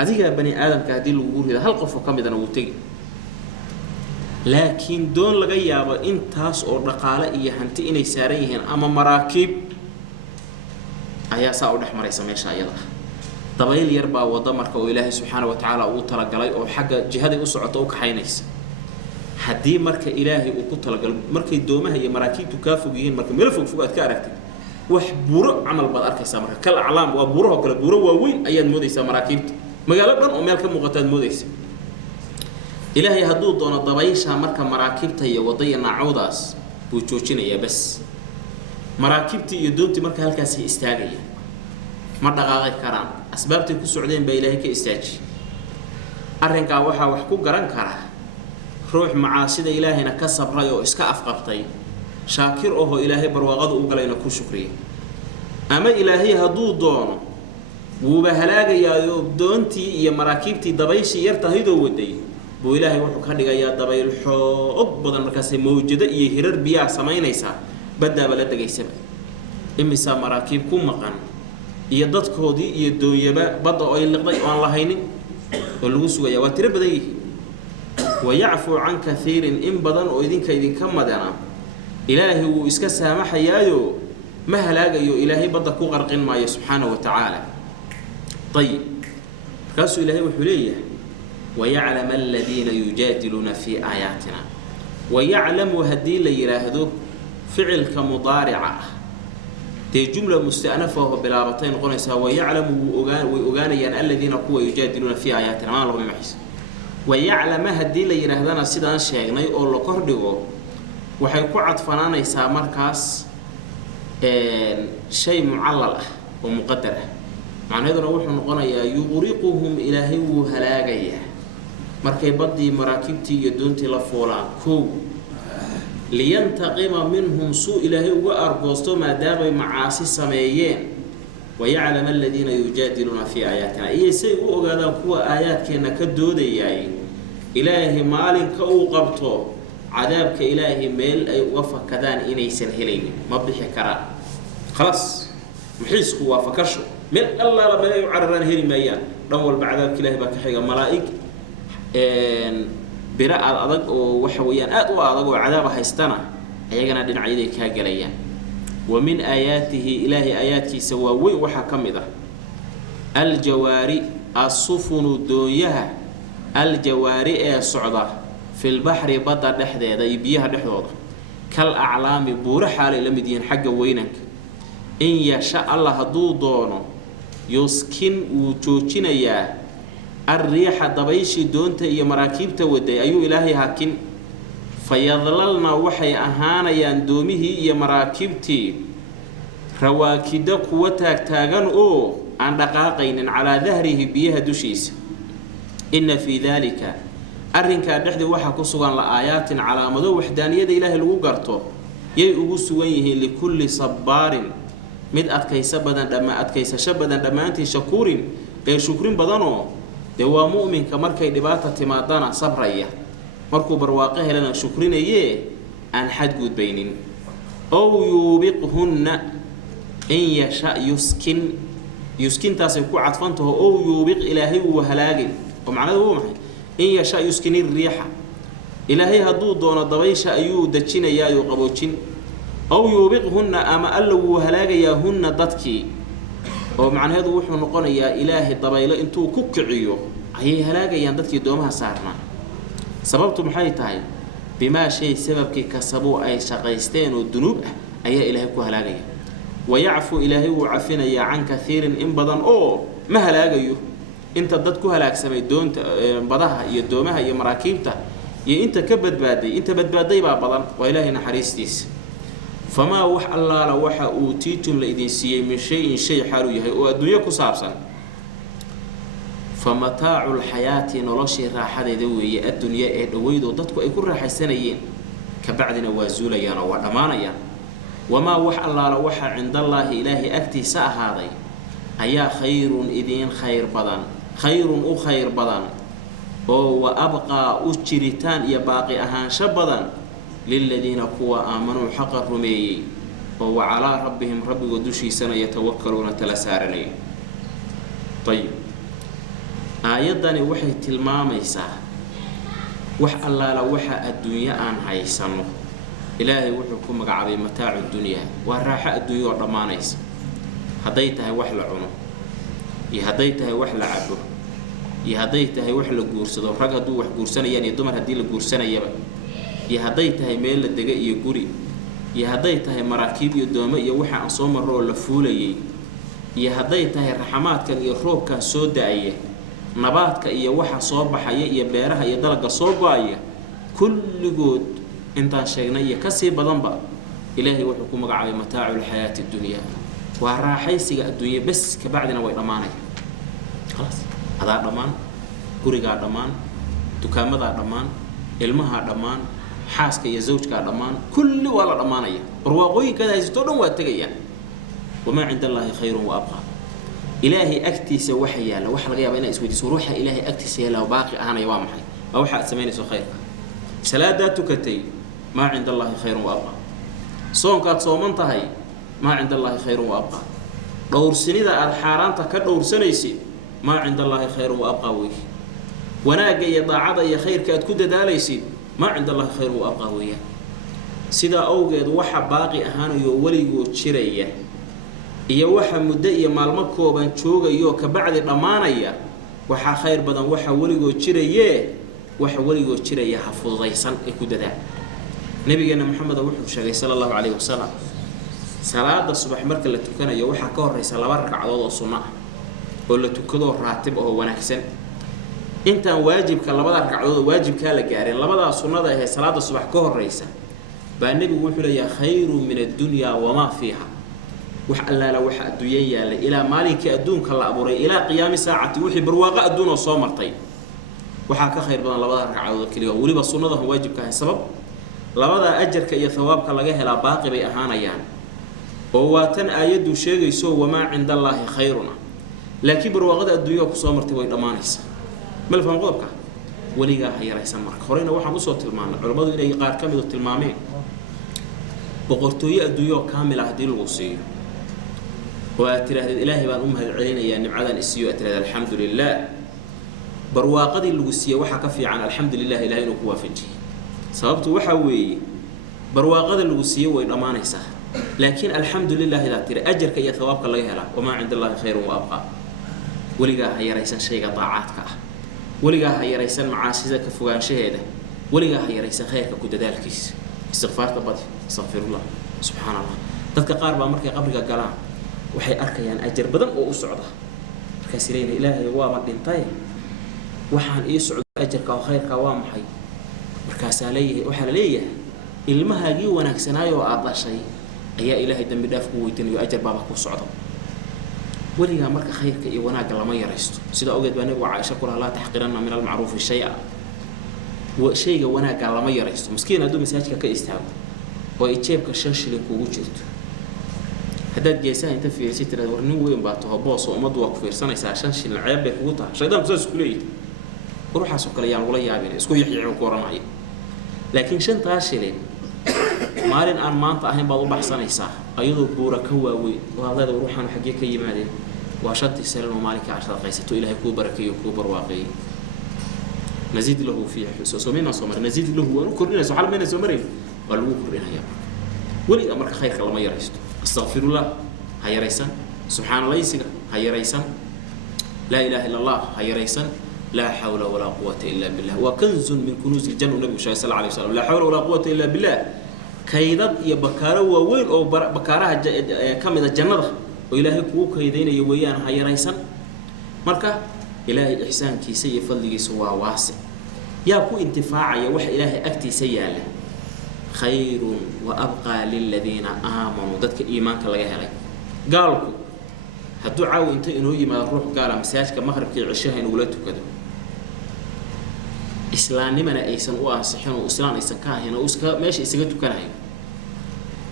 أديك بني آدم كهدي الغور هذا هل قفوا كم إذا نوتي لكن دون لغيابا انتاس أو رقالة إيا هنتي إني ساريهن أما مراكب أيا ساو دحمريسا ميشا يلا طبيل يربا وضمرك وإلهي سبحانه وتعالى وطلقلي أو حق جهادي أسعطوك وكحينيس هدي مرك إلهي وطلقل مرك دومها هي مراكب تكافو جيهن مرك ملفوق فوقات كاركتي وحبورو عمل بدأرك سامرك كالأعلام وبوره وكلا بوره ووين أيان موديسا مراكب مقالبنا ومالك مغتاد موديسا إلهي هدو دون الضبايشها مركا مراكبتي وضينا عوداس بوجوجين يا بس مراكبتي يدونتي مركا هالكاسي استاغية ما دقاقي كران أسبابتي كو سعودين بإلهي كإستاجي أرنكا وحا وحكو قران كرا روح معاصيدا إلهينا كسب رأيو إسكا أفقبتي شاكر أوهو إلهي برواغض أوغلينا كو شكرية أما إلهي هدو دونو وبهلاقي يا دونتي يا مراكبتي ضبايشي يرتهيدو ودي بو إلهي وحو كدغايا دبايل xoog badan markaas mawjada iyo hirar biya sameeynaysa badda baladagaysan imisa maraakib ku maqan iyo dadkoodii iyo dooyaba badda oo ay liqday oo aan lahaynin oo lagu sugaya waa tiro badan yihiin ويعفو عن كثير إن بدن oo idinka madana إلهي wuu iska saamaxayaayo ma halaagayo Ilaahay badda ku qarqin maayo subhanahu wa ta'ala طيب kaasoo Ilaahay wuxuu leeyahay ويعلم الذين يجادلون في آياتنا ويعلم هدي ليراهدو فعل كمضارعة دي جملة مستأنفة بلابتين قنسها ويعلم ويغانيان الذين قوة يجادلون في آياتنا ما لهم محيس ويعلم هدي ليراهدنا سيدان شيغني أو لقردقو وحيكو عطفنانا يسامر كاس شيء معلل ومقدر معنى هذا نروح نقنيا يغرقهم إلهي وهلاقيا markay badii maraakiibtii iyo doontii la foolaan koo liyantaqima minhum suu ilaahay uga argoosto maadaama macaasi sameeyeen ويعلم الذين يجادلون في آياتنا إيه سيء وقادا كوا آيات كينا كدودياي إلهي مالك أو قبطو عذابك إلهي ميل أي وفا كدان إني سنهلين ما بحي كرا خلاص محيس كوا فكرشو ميل الله لبلا يعرران هيري ميان رمول بعذابك إلهي باك حيقا ملائك براء أضاق وحويان أدوى أضاق وعذاب هايستانا أيقنا دين عيدي كاقليان ومن آياته إلهي آياتي سواوي وحكم ذا الجواري الصفن الدنيا الجواري الصعدة في البحر بطا دحدة ذا يبيها دحدة كالأعلام بورحة للمدين حق وينك إن يشاء الله دو دونه يسكن وجوشين إياه الريح دبيشي دونته يا مراكيبته ودي أيو إلهي هاكين فيظللنا وحي أهانا يندومه يا مراكبتي رواكد قوتك تاغن أو عن دقاقين على ظهره بيها دوشيس إن في ذلك أرنك دحدي وحا كسوغان لآيات على مدو وحدانية إله الوغرتو يأغو سويه لكل صبار مد أتكيس بدن دما أتكيس شبدا دما أنت شكور شكرين بدنو دوا مؤمن كمركي دباتا تمادانا صبرية markuu barwaaqo helana shukrinayee aan xad gud baynin aw yubiqhunna in yasha yuskin taasay ku cadfantaho aw yubiq ilaahay uu halaagin oo macnaheedu waa maxay in yasha yuskinir riiha ilaahay hadduu doono dabaysha ayuu dajinayaa oo qaboojin aw yubiqhunna ama alla uu halaagayaa hunna dadkii oo macnaheedu wuxuu noqonayaa ilaahay dabaylo intuu ku kiciyo ayay halaagayaan dadkii doomaha saarnaa sababtu maxay tahay bima shay sababkii kasabuu ay shaqaysteen oo dunuub ah ayaa ilaahay ku halaagaya ويعفو إلهي وعفنا يا عن كثير إن بدن أو ما هلاقيه أنت ضد كهلاك سمي دون بدها يدومها يمراكيبته يا أنت كبد بادي أنت بد بادي بقى بدن وإلهنا حريستيس فما وح الله لو وح أوتيتم لإديسية من شيء حلو يهي والدنيا كصابسا فمتاع الحياة نلاشي راحة ذوي الدنيا دويد وضدك يكون راح سنين كبعدنا وازولا يا رواد أمانة وما وح الله لو وح عند الله إلهي أكتي ساء هذا أيا خير إذين خير بدن خير أو خير بدن وأبقى أشريتان يباقي أهان شبدن للذين قوى آمنوا حق الرمي وعلى ربهم رب ودشي سنة يتوكلون تلسارني طيب آيادني وحي تلماميسا وح الله لو وح الدنيا أن هيسنو إلهي وحكم مقعبي متاع الدنيا والراحة الدنيا ضمانيس هديتها وحل عنو يهديتها وحل عبو يهديتها وحل جورسدو رجع دو وح جورسنا يعني دمر هدي الجورسنا يبا يهديتها ميل الدقاء يجوري يهديتها مراكب يدوم يوحى عصام الرول لفولي يهديتها الرحمات كان يروب كان سوداء نباتك يوحى صوب حياء يبارها يدلق صوباية كل جود أنت شيء كسي بدنبا إلهي وحكم على متاع الحياة الدنيا وراحيسي الدنيا بس كبعدنا ويرمانك خلاص هذا ضمان كوريغا ضمان دكامدا ضمان علمها ضمان حاسك يا زوجك ضمان كل ولا ضمانيه رواقوي كذا يستودون واتغيا وما عند الله خير وابقى إلهي أكتس وحيا لو وح لغيا بين اسودي روحها إلهي أكتس لو باقي أنا يوامحي أو حق سميني سو خير سلاداتك تي ما عند الله خير وابقى صوم كات صومنتهي ما عند الله خير وابقى دور سنيده الحارانته كدور سنيسي ما عند الله خير وابقى وي وناجي يا ضاعده يا خير كاد كدداليسي ما عند الله خير وابقى وي سدا اوgeed waxa baaqi ahaan iyo waligo jiraya iyo waxa muddo iyo maalmo kooban joogayo ka bacdi dhamaanaya waxa khayr badan waxa waligo jiraye waxa waligo jiraya xafudaysan ee ku dadaa nabigeena maxamed wuxuu sheegay sallallahu alayhi wasallam salaada subax marka la tukanayo waxa ka horeysa laba ragcadood oo sunna ah oo la tukado raatib oo wanaagsan intaan waajibka labada ragcadood waajibka la gaarin labada sunnada ee salaada subax ka horeysa baa nabigu wuxuu leeyahay khayru min ad-dunya wama fiha wax allaala waxa adduunyo yaala ila maalinka adduunka la abuuray ila qiyaam saacati wixii barwaaqa adduun oo soo martay waxa ka khayr badan labada ragcadood kaliya waliba sunnada waajibka ah sabab labada ajarka iyo thawaabka laga helaa baaqi bay ahaanayaan oo waatan aayadu sheegayso wama cinda Allahi khayruna laakiin barwaaqada adduunyo ku soo martay way dhamaanaysaa mal faham qodobka waliga hayaraysan marka horeyna waxaan u soo tilmaanay culimadu inay qaar kamid ah tilmaameen boqortooyo adduunyo kaamil ah hadii lagu siiyo وأتراه الإلهي بان أمها العلينا يا نبعدا السيو أتراه الحمد لله برواقدي اللغسية وحا كفي عن الحمد لله إلهي نكوا فجي صابته وحاوي برواقدي اللغسية وإن أمانة صح لكن الحمد لله إذا ترى أجرك يا ثوابك الله يهلا وما عند الله خير وأبقى ولقاها هي ريسان شيء طاعاتك ولقاها هي ريسان معاسيزك فوقان شهيدة ولقاها هي ريسان خيرك كود ذلكيس استغفار تبضي استغفر الله سبحان الله تذكر قاربا مركي قبلك قلام waxay arkayaan ajar badan oo u socda markaas ilaahay ilaahay waa ma dhintay waxaan ii socdo ajarka oo khayrka waa maxay markaas waxa la leeyahay ilmahaagii wanaagsanaayo aad dhashay ayaa ilaahay dambi dhaaf ku weydiinayo ajar baba ku socdo waliga marka khayrka iyo wanaaga lama yaraysto sida ogeed baa nabiga Aisha kula la taxqiranna min al-ma'ruf shay'a wa shayga wanaaga lama yaraysto miskiin haduu masaajidka ka istaago oo ay jeebka 5 shilin kugu jirto هداد جيسان أنت في ستة ورنو وين بعته باص ومضوا كفيرسان يسعشان شيل العيب بيكوتها شيطان بس كلية وروح أسوق ليان ولا يعبين اسكو يحيي عقورنا معي لكن شن تاشلين مالين أن ما أنت أهم بعض بحصان يساح أيضا بورك هو وهذا وروح أنا حقيقة يمادي وشد السلام ومالك عشرة قيسته إلى كوبركي وكوبر واقعي نزيد له في حسوس ومن صمر نزيد له ونكرنا سبحان من سمرين قالوا كرنا يا ولي أمرك خير الله ما يريست استغفر الله هيا ريسان سبحان الله يسير هيا ريسان لا إله إلا الله هيا ريسان لا حول ولا قوة إلا بالله وكنز من كنوز الجنة النبي صلى الله عليه وسلم لا حول ولا قوة إلا بالله كيدد يا بكارة وويل أو بكارة كم إذا الجنة وإلهي كو كيدين يويان هيا ريسان مركا إلهي إحسان كي سي فضلي سوا واسع يا كو انتفاع يا وح إلهي أكتي سياله خير وأبقى للذين آمنوا ذاتك إيمانك الله يهلي قالكم هالدعاء انت إنه يما الروح قال مساجك مغرب كي عشاها إنه ولادك كده إسلام من أيسان وأنصحين وإسلام أيسان كاهن وإسكا ماشي إسكتو كاهن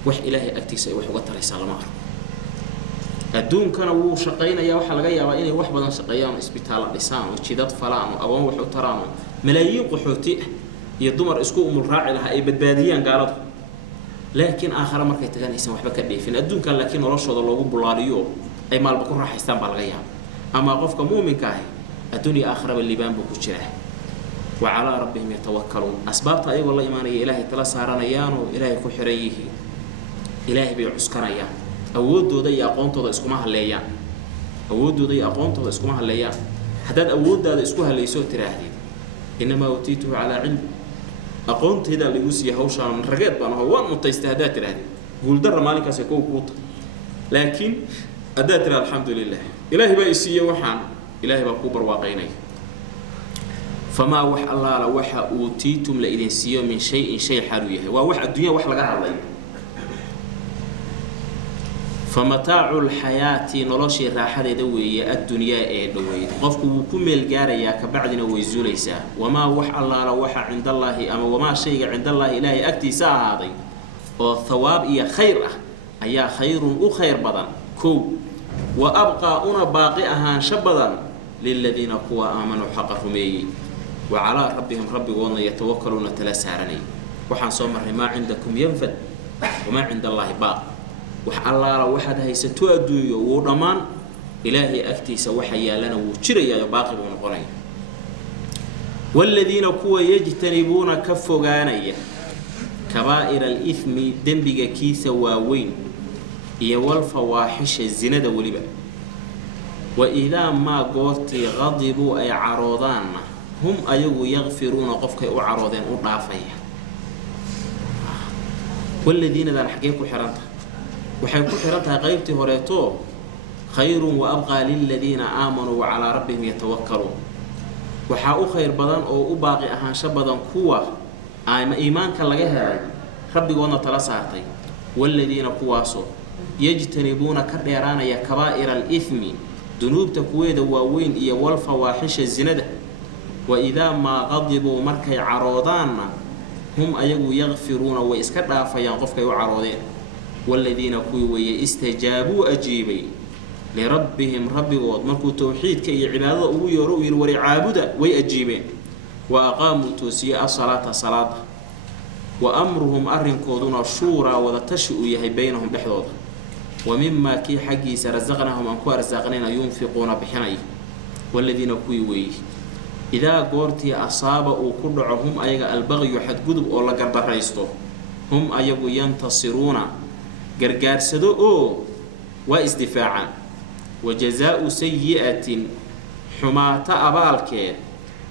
وح إلهي أكتي سي وح وطر رسالة مغرب الدون كانوا شقينا يا وح لغايا وإني وح بدن شقيان إسبيتال لسان وشيدات فلان وأوان وح وطران ملايين قحوتي يدمر اسكو الراعي لها أي بدباديان قالت لكن آخر مركي تغنيسان وحبا كديفين الدون كان لكن ورشوض الله بلاريو أي مال بكون راح يستان بالغيام أما قفك مؤمن كاهي الدنيا آخر باللبان بكو جراه وعلى ربهم يتوكلون أسبابتها أي والله إيماني إلهي تلاسارنا يانو إلهي كحريه إلهي بيعسكرنا يان أودو دي أقونتو دا اسكو ماها الليان أودو دي أقونتو دا اسكو ماها الليان حداد أود دا اسكوها اللي يسوه تراهدين إنما أوتيته على علم أقونت هذا اللي يوسي هوشان رجعت بأنه هو متستهدات هذه قول در مالك سيكون قوت لكن أدات الحمد لله إلهي بيسيه وحان إلهي بكبر واقعيني فما وح الله لو وح أوتيتم لإذن سيو من شيء حلويه ووح الدنيا وح لقاها الله فمتاع الحياة نلاشي راحة دوية الدنيا دوية قفكو كمل جاريا كبعدنا ويزوليسا وما وح الله لو وح عند الله أما وما شيء عند الله إلهي أكتي ساعة والثواب إيا خيره أيا خير وخير بدن كو وأبقى أنا باقيها شبدا للذين قوى آمنوا حقهم وعلى ربهم ربي وانا يتوكلون تلاسارني وحن صمر ما عندكم ينفد وما عند الله باق وح الله لو واحد هيستو أدوية ورمان إلهي أكتيس وحيا لنا وشريا باقي ونقرين والذين كوا يجتنبون كفوغانية كبائر الإثم دنبغا كيسا واوين يا والفواحش الزنا ولبا وإذا ما قوتي غضبوا أي عروضان هم أيو يغفرون قفك أو عروضين أو ضعفية والذين ذا حكيكو حرنتها وحيكو حرنتها غيبتي هريتو خير وأبقى للذين آمنوا وعلى ربهم يتوكلون وحاو خير بدن أو باقي أهانش بدن قوة إيمانك لغاها ربي وانا تلاساتي والذين قواسوا يجتنبون كديران يا كبائر الإثم ذنوب تكويد واوين إيا والفواحش الزندة وإذا ما غضبوا مركي عروضان هم أيقوا يغفرون وإسكتها فينقفك يعروضين والذين كوي استجابوا أجيبي لربهم ربي وض مركو توحيد كي عبادة ويرو يروري عابدة ويأجيبين وأقاموا توسيء الصلاة صلاة وأمرهم أرنكودون الشورى وذتشئوا يهي بينهم بحضوض ومما كي حقي سرزقناهم أنكو أرزقنين ينفقون بحني والذين كوي إذا قرتي أصابوا كدعهم أيغا البغي حد قدب أولا قرب الرئيستو هم أيغو ينتصرون قرقار سدو وإزدفاعا وجزاء سيئة حماة أبالك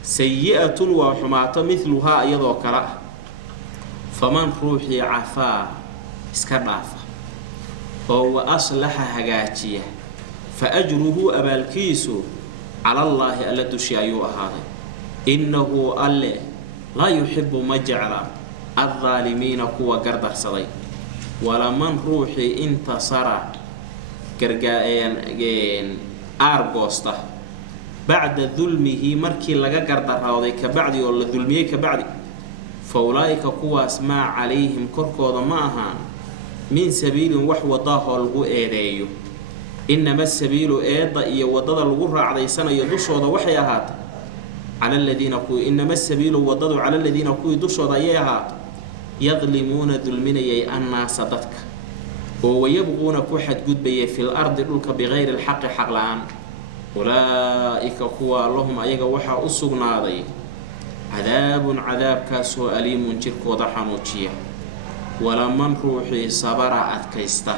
سيئة وحماة مثلها أيضا كرأ فمن روحي عفا اسكرافا وهو أصلح هجاتيه فأجره أبالكيس على الله ألا تشيئوا هذا إنه ألا لا يحب مجعل الظالمين قوة قردر صدي ولمن روحي انتصر كرجاءين أرجوسته بعد ظلمه مركي لجا قردر هذا كبعد ولا ظلميه كبعد فأولئك قوة اسمع عليهم كركوض معها من سبيل وحو ضاه الغؤيريو إنما السبيل إيضا وضد الغرة على سنة يدشوا وحيهات على الذين قوي إنما السبيل وضد على الذين قوي دشوا ضيهات يظلمون ظلمين يي الناس ضدك ويبغون كحد قد بي في الأرض لك بغير الحق حق الآن أولئك قوى اللهم أيها وحا أسقنا ذي عذاب كاسو أليم جرك وضحنوشيه ولمن روحي صبر أتكيسته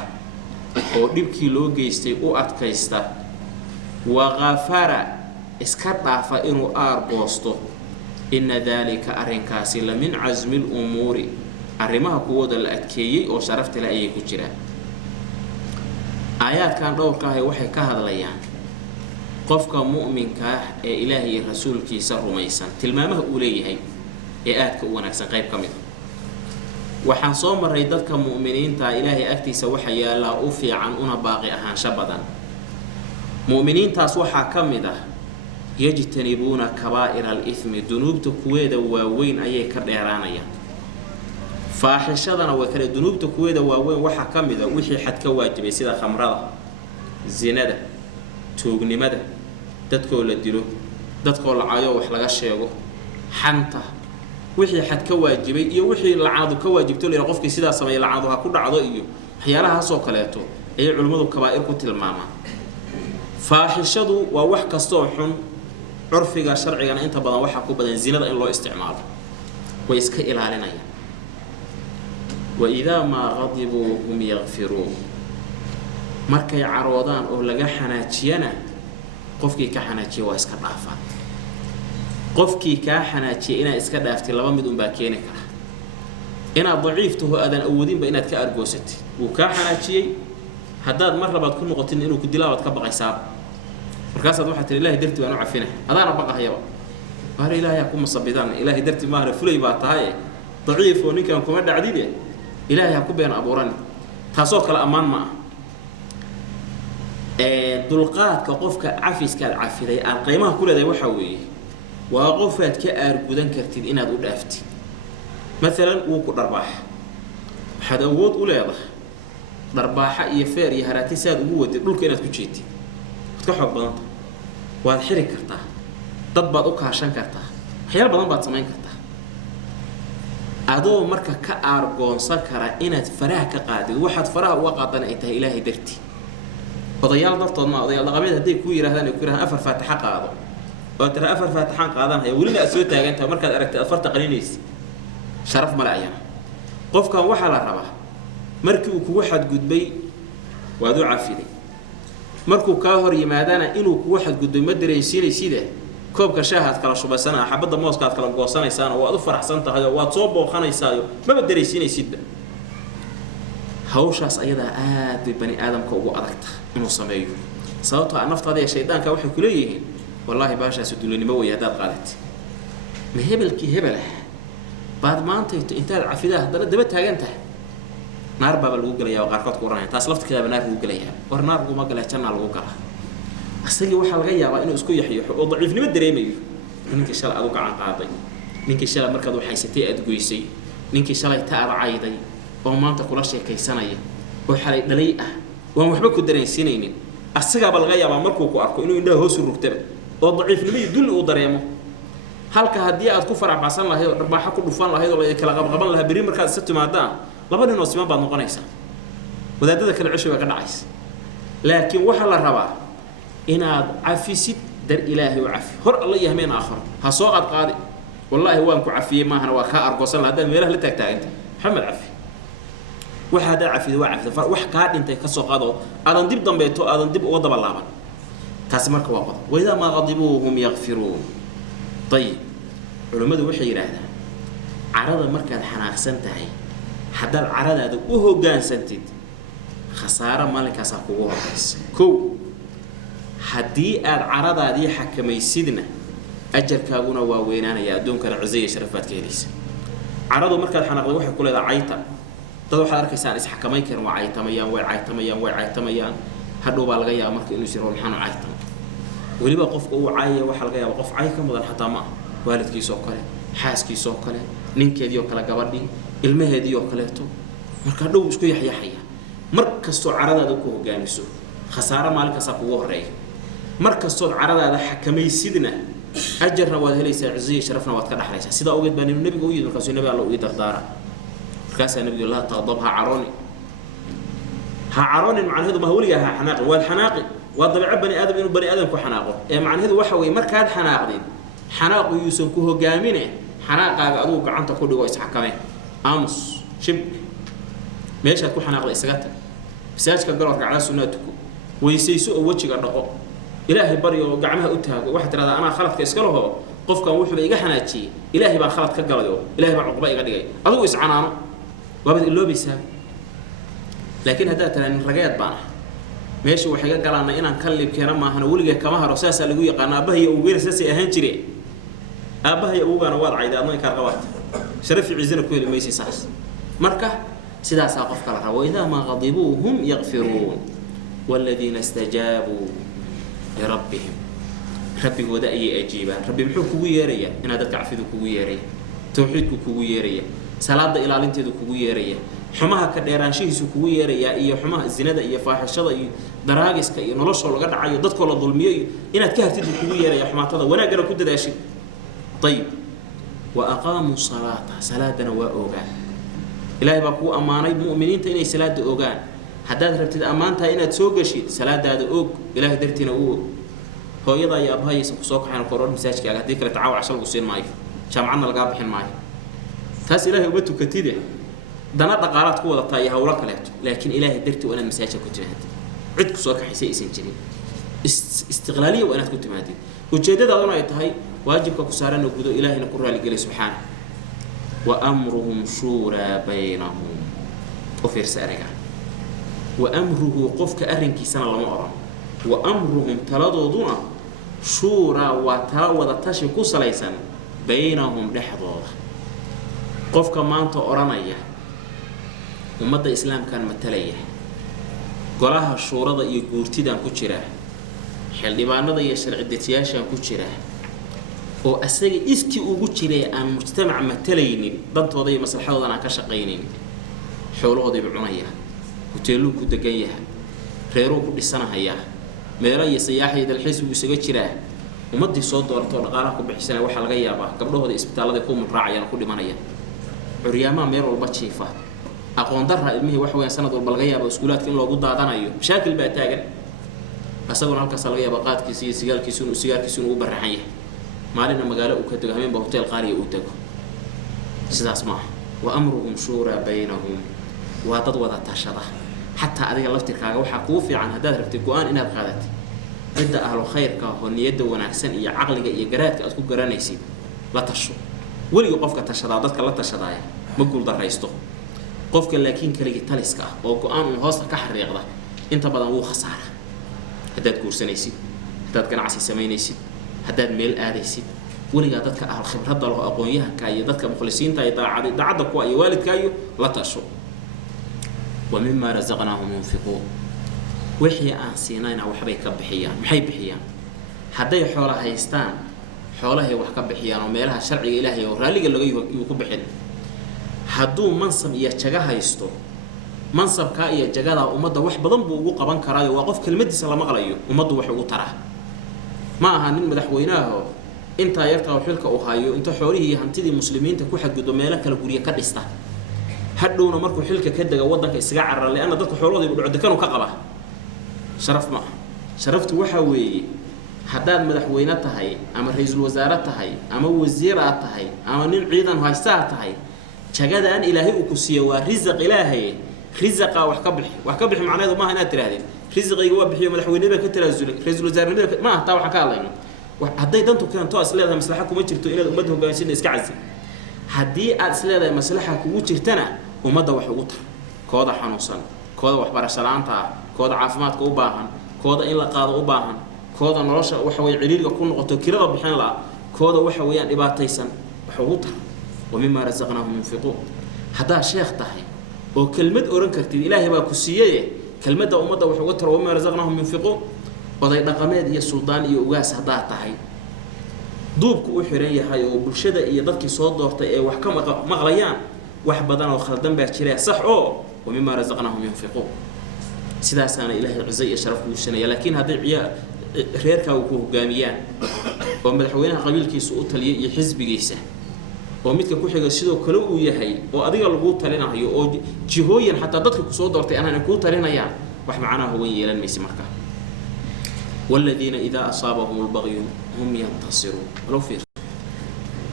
ودبكي لو جيستي او أتكيسته وغفر اسكتا فإنو آرغوستو إن ذلك أرنكاسي لمن عزم الأمور أرمها قوة الأتكيي أو شرفت لأيه كجرا آيات كان دور كاهي وحي كهذا ليان قفك مؤمن كاه إلهي رسول كيسر ميسان تلمامه أوليه آيات كوناكسا غيب كميدا waxaan soo maray dadka muuminiinta ilaahay agtiisa waxa yaala u fiican una baaqi ahaan shabadan muuminiintaas waxa kamida yajtanibuna kaba'ir al-ithmi dunubta kuweeda waaweyn ayay ka dheeraanayaan faaxishadana way kala dunubta kuweeda waaweyn waxa kamida wixii xad ka waajibay sida khamrada zinada tuugnimada dadkoo la dilo dadkoo la caayo wax laga sheego xanta wixii xad ka waajibay iyo wixii lacaadu ka waajibto leeyahay qofkii sidaa sameeyay lacaadu ha ku dhacdo iyo waxyaalaha soo kaleeto ay culimadu kabaa'ir ku tilmaamaan faaxishadu waa wax kasto xun curfiga sharciga inta badan waxa ku badan zinada in loo isticmaalo way iska ilaalinayaan wa idha ma ghadibu hum yaghfirun markay caroodaan oo laga xanaajiyana qofkii ka xanaajiyo waa iska dhaafaa qofkii ka xanaajiye ina iska dhaaftay laba mid baa keeni kara ina daciiftuhu adan awoodin ba inaad ka argoosatay uu ka xanaajiyay hadaad mar labaad ku noqotin inuu ku dilaawad ka baqaysaa markaas aad waxa tir ilaahay darti baan u cafinay adana baqahayaba baar ilaahay ku masabidaan ilaahay darti ma hore fulay baa tahay daciif oo ninkan kuma dhacdide ilaahay ku been abuuran taasoo kala amaan ma dulqaadka qofka cafiska cafiday aan qiimaha ku leedahay waxa weeye وقفت كأرجودن كرتين إن هذا أفتي مثلاً وكو درباح حدا وود ولاده درباحة يفير يهراتي ساد وود دول كينات كوتشيتي تكحب بدن وهذا حرك كرتاه ضبط عشان كرتاه خيال بدن بعد سمين كرتاه أدو مركا كأرجون سكرة إن فراه كقاعد واحد فراه وقعدنا إنتهى إلهي درتي وضيال ضبطنا ضيال لغميد هدي كويرة هذا كويرة أفر فاتحة قاعدة وترى أفر فاتحان قادم هي ولنا أسوتها أنت مركز أركت أفرت قلينيس شرف ملاعين قف كان واحد على ربع مركب واحد قد بي وذو عافية markuu ka hor yimaadana inuu ku waxad gudbay ma dareensiinay sida koobka shaahaad kala shubaysana xabada mooska aad kala goosanaysaan oo aad u faraxsan tahay oo waad soo booqanaysaayo ma dareensiinaysid hawshaas ayada aad bani aadamka ugu adagta inuu sameeyo sababtoo ah naftaada ee shaydaanka waxay ku leeyihiin wallahi baashaas duulinimo way hadaad qaadatay ma hebelkii hebel baad maanta intaad cafidaa hadana daba taagan tahay naar baa lagu galayaa qaarkood ku oranaya taas lafteeda naar lagu galayaa war naar lagu ma galaa janna lagu galaa asagii waxa laga yaabaa inuu isku yaxyaxo oo daciifnimo dareemayo ninkii shalay aad u gacan qaaday ninkii shalay markaad wax haysatay aad goysay ninkii shalay taad cayday oo maanta kula sheekaysanaya oo xalay dhalay ah waan waxba ku dareensinaynin asaga baa laga yaabaa markuu ku arko inuu indhaha hoos u rugtaba oo daciifnimo iyo dul uu dareemo halka haddii aad ku faraxsan lahayd oo dharbaaxa ku dhufan lahayd oo la kala qaban lahaa bari markaad isa timaadaan laba nin oo siman baad noqonaysaa wadaadada kala cusub ka dhacaysa laakiin waxa la rabaa inaad cafisid dar ilaahi oo cafi hor Allah yahmeen aakhir ha soo qad qaadi wallahi waan ku cafiyay maahana waa ka argoosan lahayd meelaha la taagtaaganta maxamed cafi waxa hada cafi waa cafi wax ka dhintay ka soo qaado aadan dib dambeeto aadan dib uga daba laaban taas marka waa qodob wayda ma qadibuhum yaghfiruun طيب علماء waxay yiraahdaan carada markaad xanaaqsan tahay hadal caradaada u hogaansantid khasaara maalinkaas kugu horeysa koo hadii aad caradaadii xakamaysidna ajarkaaguna waa weynaanaya adduunka cusay sharafaadka helaysa caradu markaad xanaaqdo waxay ku leedahay cayta dad waxa arkaysan is xakamay karaan waa caytamayaan hadhow baa laga yaabaa marka inuu siro maxaan caytama waliba qofka uu caayay waxa laga yaabaa qof caay ka mudan xataa ma waalidkiisa oo kale xaaskiisa oo kale ninkeedii oo kale gabadhii ilmaheedii oo kaleeto marka dhow isku yaxyaxaya markastoo caradaada ku hogaamiso khasaara maalinkaas kugu horeeya markastoo caradaada xakamaysidna ajarna waad helaysaa cizii sharafna waad ka dhaxlaysaa sida ogeed baa nabiga u yidhi markaasuu nabi Allah u dardaara markaasaa nabiga Allah taqdabha caroni ha caronin macnaheedu ma waliga ha xanaaqi waad xanaaqi وضبع بني آدم إنه بني آدم كحناقه معنى هذا وحوي مركاد حناقدين حناق يوسف كوه جامينه حناق أدوك عنده كل جويس حكمه أمس شب ماشي هتكون حناق لإسقاطه بساج كجرات على سنتك ويسيسو وجهك الرقاء إلهي بريو جعمها أتها واحد ترى أنا خلط كإسكاله قف كان وحبي يجي حناتي إلهي بقى خلط كجراديو إلهي بقى عقبائي قد جاي أدوك إسعنانه وبدأ اللوبي سام لكن هذا ترى الرجال بانه meesha waxay ka galaana inaan kalib keena maahan waliga kama haro saasa lagu yaqaan aabahay oo weyn saasi ahaan jiray aabahay uugana waad cayday adna ka qabat sharafi ciisana ku helmaysi saas marka sidaas qof kala rabo ida ma qadibuhum yaghfirun walladina istajabu li rabbihim rabbigooda ay ajiibaan rabbi muxuu kugu yeeraya inaad dadka cafidu kugu yeeraya tawxiidku kugu yeeraya salaada ilaalinteedu kugu yeeraya xumaha ka dheeraanshihiisu kugu yeeraya iyo xumaha zinada iyo faaxishada iyo daraagiska iyo nolosha laga dhacayo dadka la dulmiyo inaad ka hartid kugu yeeraya xumaatada wanaagana ku dadaashid طيب واقاموا الصلاه صلاتنا واوغان ilaahay baa ku amaanay muuminiinta inay salaada oogaan hadaad rabtid amaanta inaad soo gashid salaadaada oog ilaahay dartiina oo hooyada iyo abahaysa ku soo kaxaan qoran masaajidkaaga hadii kale tacaaw cashal u siin maayo jaamacadna laga bixin maayo taas ilaahay uma tukatide dana dhaqaalaad ku wada taay hawlo kaleeto laakiin ilaahay dartii waa inaad masaajidka ku timaado cid ku soo kaxaysay isan jirin istiqlaaliya waa inaad ku timaadid ujeedadaaduna ay tahay waajibka ku saaran oo gudo ilaahayna ku raali galay subxaanahu wa amruhum shura baynahum ofir saariga wa amruhu qofka arrinkiisana lama oran wa amruhum taladooduna shura wa tawada tashi ku salaysan baynahum dhaxdooda qofka maanta oranaya ummadda islaamkan matalaya golaha shuurada iyo guurtidan ku jira xildhibaanada iyo sharci dejiyaashan ku jira oo asaga iski ugu jiray aan mujtamac matalaynin dantooda iyo maslaxadooda aan ka shaqeyneen xoolahooda ay cunaya hoteelu ku degan yahay reero ku dhisanaya meelo iyo siyaaxay dalxiis ugu isaga jira ummadii soo doorto dhaqaalaha ku bixisana waxa laga yaabaa gabdhahooda isbitaalada ku muraacayaan ku dhimanayaan curyaamaha meel walba jiifa aqoon darra ilmihii wax weyn sanad walba laga yaabo iskuulaadka in loogu daadanayo mashaakil baa taagan asaguna halkaas laga yaabo qaadkiisa iyo sigaarkiisa inuu u baraxan yahay maalina magaalo uu ka tago habeenba hotel qaaliya uu tago sidaas ma wa amruhum shura baynahum wa dad wada tashada حتى أديك الله تركها وحكوفي عن هذا ربتي قوان إنها بقادتي عدة أهل الخير كهنية ونعكسن إيا عقلك إيا جرات كأتكون جران يسيد لا تشو ولي قفك تشرادتك لا تشرادايا مقول در رئيسته قفك لكن كلي تلسكا أو قوان وهاصل كحريق ده أنت بدن هو خسارة هداد كورسان يسيد هداد كان عسي سمين يسيد هداد ميل آد يسيد ولي قادتك أهل خبرات الله أقويها كاي دتك مخلصين تاي دعدك وأي والد كايو لا تشو ومما رزقناهم ينفقون وحي سينانا وحبي كبحيان محي بحيان هداي حولها هيستان حولها وح كبحيان وميلها شرعي إلهي ورالي قال له يكبحين هدو منصب إيا جاها هيستو منصب كا إيا جاها ومدى وح بضنبو وقبان كرايو وقف كلمة سلام غليو ومدى وح وطرح ما هنين مدحويناه انت يرتا وحلك اوهايو انت حوريه هانتيدي مسلمين تا ku xadgudo meela kala guriya ka dhista hadhowna markuu xilka ka daga wadanka isaga carar leena dadku xooloodii u dhacdo kan ka qaba sharaf ma sharaftu waxa weeye hadaad madaxweyne tahay ama ra'iisul wasaare tahay ama wasiir tahay ama nin ciidan haysta tahay jagadan ilaahay uu ku siiyo waa rizq ilaahay rizqa wax ka bixi macnaheedu ma aha inaad tiraahdo rizqiga waa bixiyo madaxweynaha ka tiraazulay ra'iisul wasaare ma taa waxa ka hadlayno hadday dantu keento isleedahay maslaxa kuma jirto inaad ummadda hoggaansiin iska casi haddii aad isleedahay maslaxa kugu jirtana ummadda wax ugu tar kooda xanuunsan kooda waxbarasho la'aanta kooda caafimaadka u baahan kooda in la qaado u baahan kooda nolosha waxa way ciriiriga ku noqoto kirada bixin la kooda waxa weeyaan dhibaataysan wax ugu tar ومما رزقناهم ينفقون هذا شيخ tahay oo kelmad oran kartid ilaahay baa ku siiyay kelmadda ummadda wax ugu tar ومما رزقناهم ينفقون oday dhaqameed iyo suldaan iyo ugaas hadaa tahay duubku u xiran yahay oo bulshada iyo dadkii soo doortay ee wax ka maqlayaan wax badan oo khaldan baa jira sax oo ومما رزقناهم ينفقون sidaasana ilaahay cizay iyo sharaf u shanaya laakiin haday reerka uu ku hogaamiyaan oo madaxweynaha qabiilkiisu u taliyay iyo xisbigiisa oo midka ku xiga sidoo kale uu yahay oo adiga lagu talinayo oo jihooyin hatta dadka ku soo doortay aanan ku talinayaan wax macnaha weyn yeelan maysi markaa والذين إذا أصابهم البغي هم ينتصرون لو في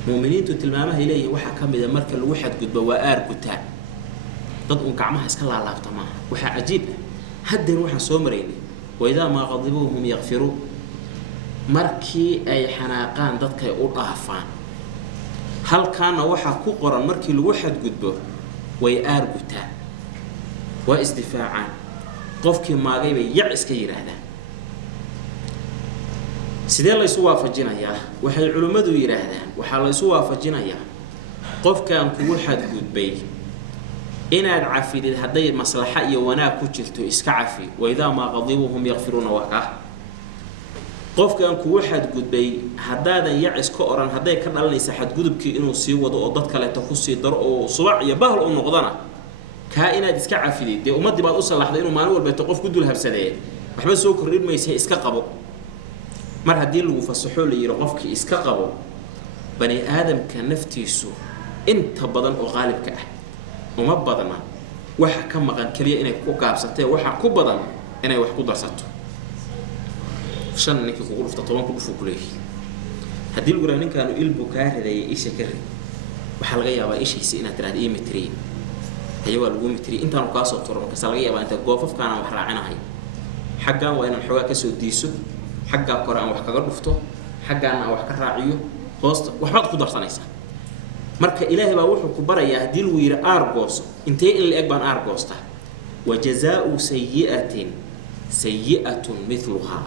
مؤمنين تلمامه إليه وحكم إذا مركل واحد قد بوار قتال ضد كعمها اسكال الله تمام وحا عجيب هدي وحا سومرين وإذا ما غضبوا هم يغفرون مركي أي حناقان ضد كي أضعفان هل كان وحا كقرا مركي الواحد قد بو ويار قتال وازدفاعان قفك ما غيب يعس كير هذا sidee la isu waafajinayaa waxay culimadu yiraahdaan waxa la isu waafajinayaa qofkan kugu xadgudbay inaad cafidid haday maslaxa iyo wanaag ku jirto iska cafi wayda ma qadibuhum yaghfiruna waka qofkan kugu xadgudbay hadaadan yacis ka oran haday ka dhalanaysa xadgudubkii inuu sii wado oo dad kale ta ku sii daro oo subac iyo bahal u noqdana ka inaad iska cafidid de ummadii baad u salaxday inuu maalin walba qof ku dul habsadee waxba soo kordhin maysa iska qabo mar hadii lagu fasaxo la yiri qofkii iska qabo bani aadamka naftiisu inta badan oo qaalibka ah uma badana waxa ka maqan kaliya inay ku qaabsatay waxa ku badan inay wax ku darsato shan ninka ku dhufta 10 ku dhufu kuleey hadii lagu raanin kaanu ilbu ka riday isha kari waxa laga yaabaa ishiisa inaad tiraahdo iimitri ayuu lagu mitri intaan ka soo toro marka laga yaabaa inta goofafkaana wax raacinahay xaggan waa inaan xogaa ka soo diiso حقا قرآن وحكا دفتو حقا أنا وحكا راعيو هوست وحبات ku darsanaysa marka ilaahay baa wuxuu ku barayaa hadii uu yiri argos intee in la egbaan argosta wajazaa'u sayyi'atin sayyi'atun mithluha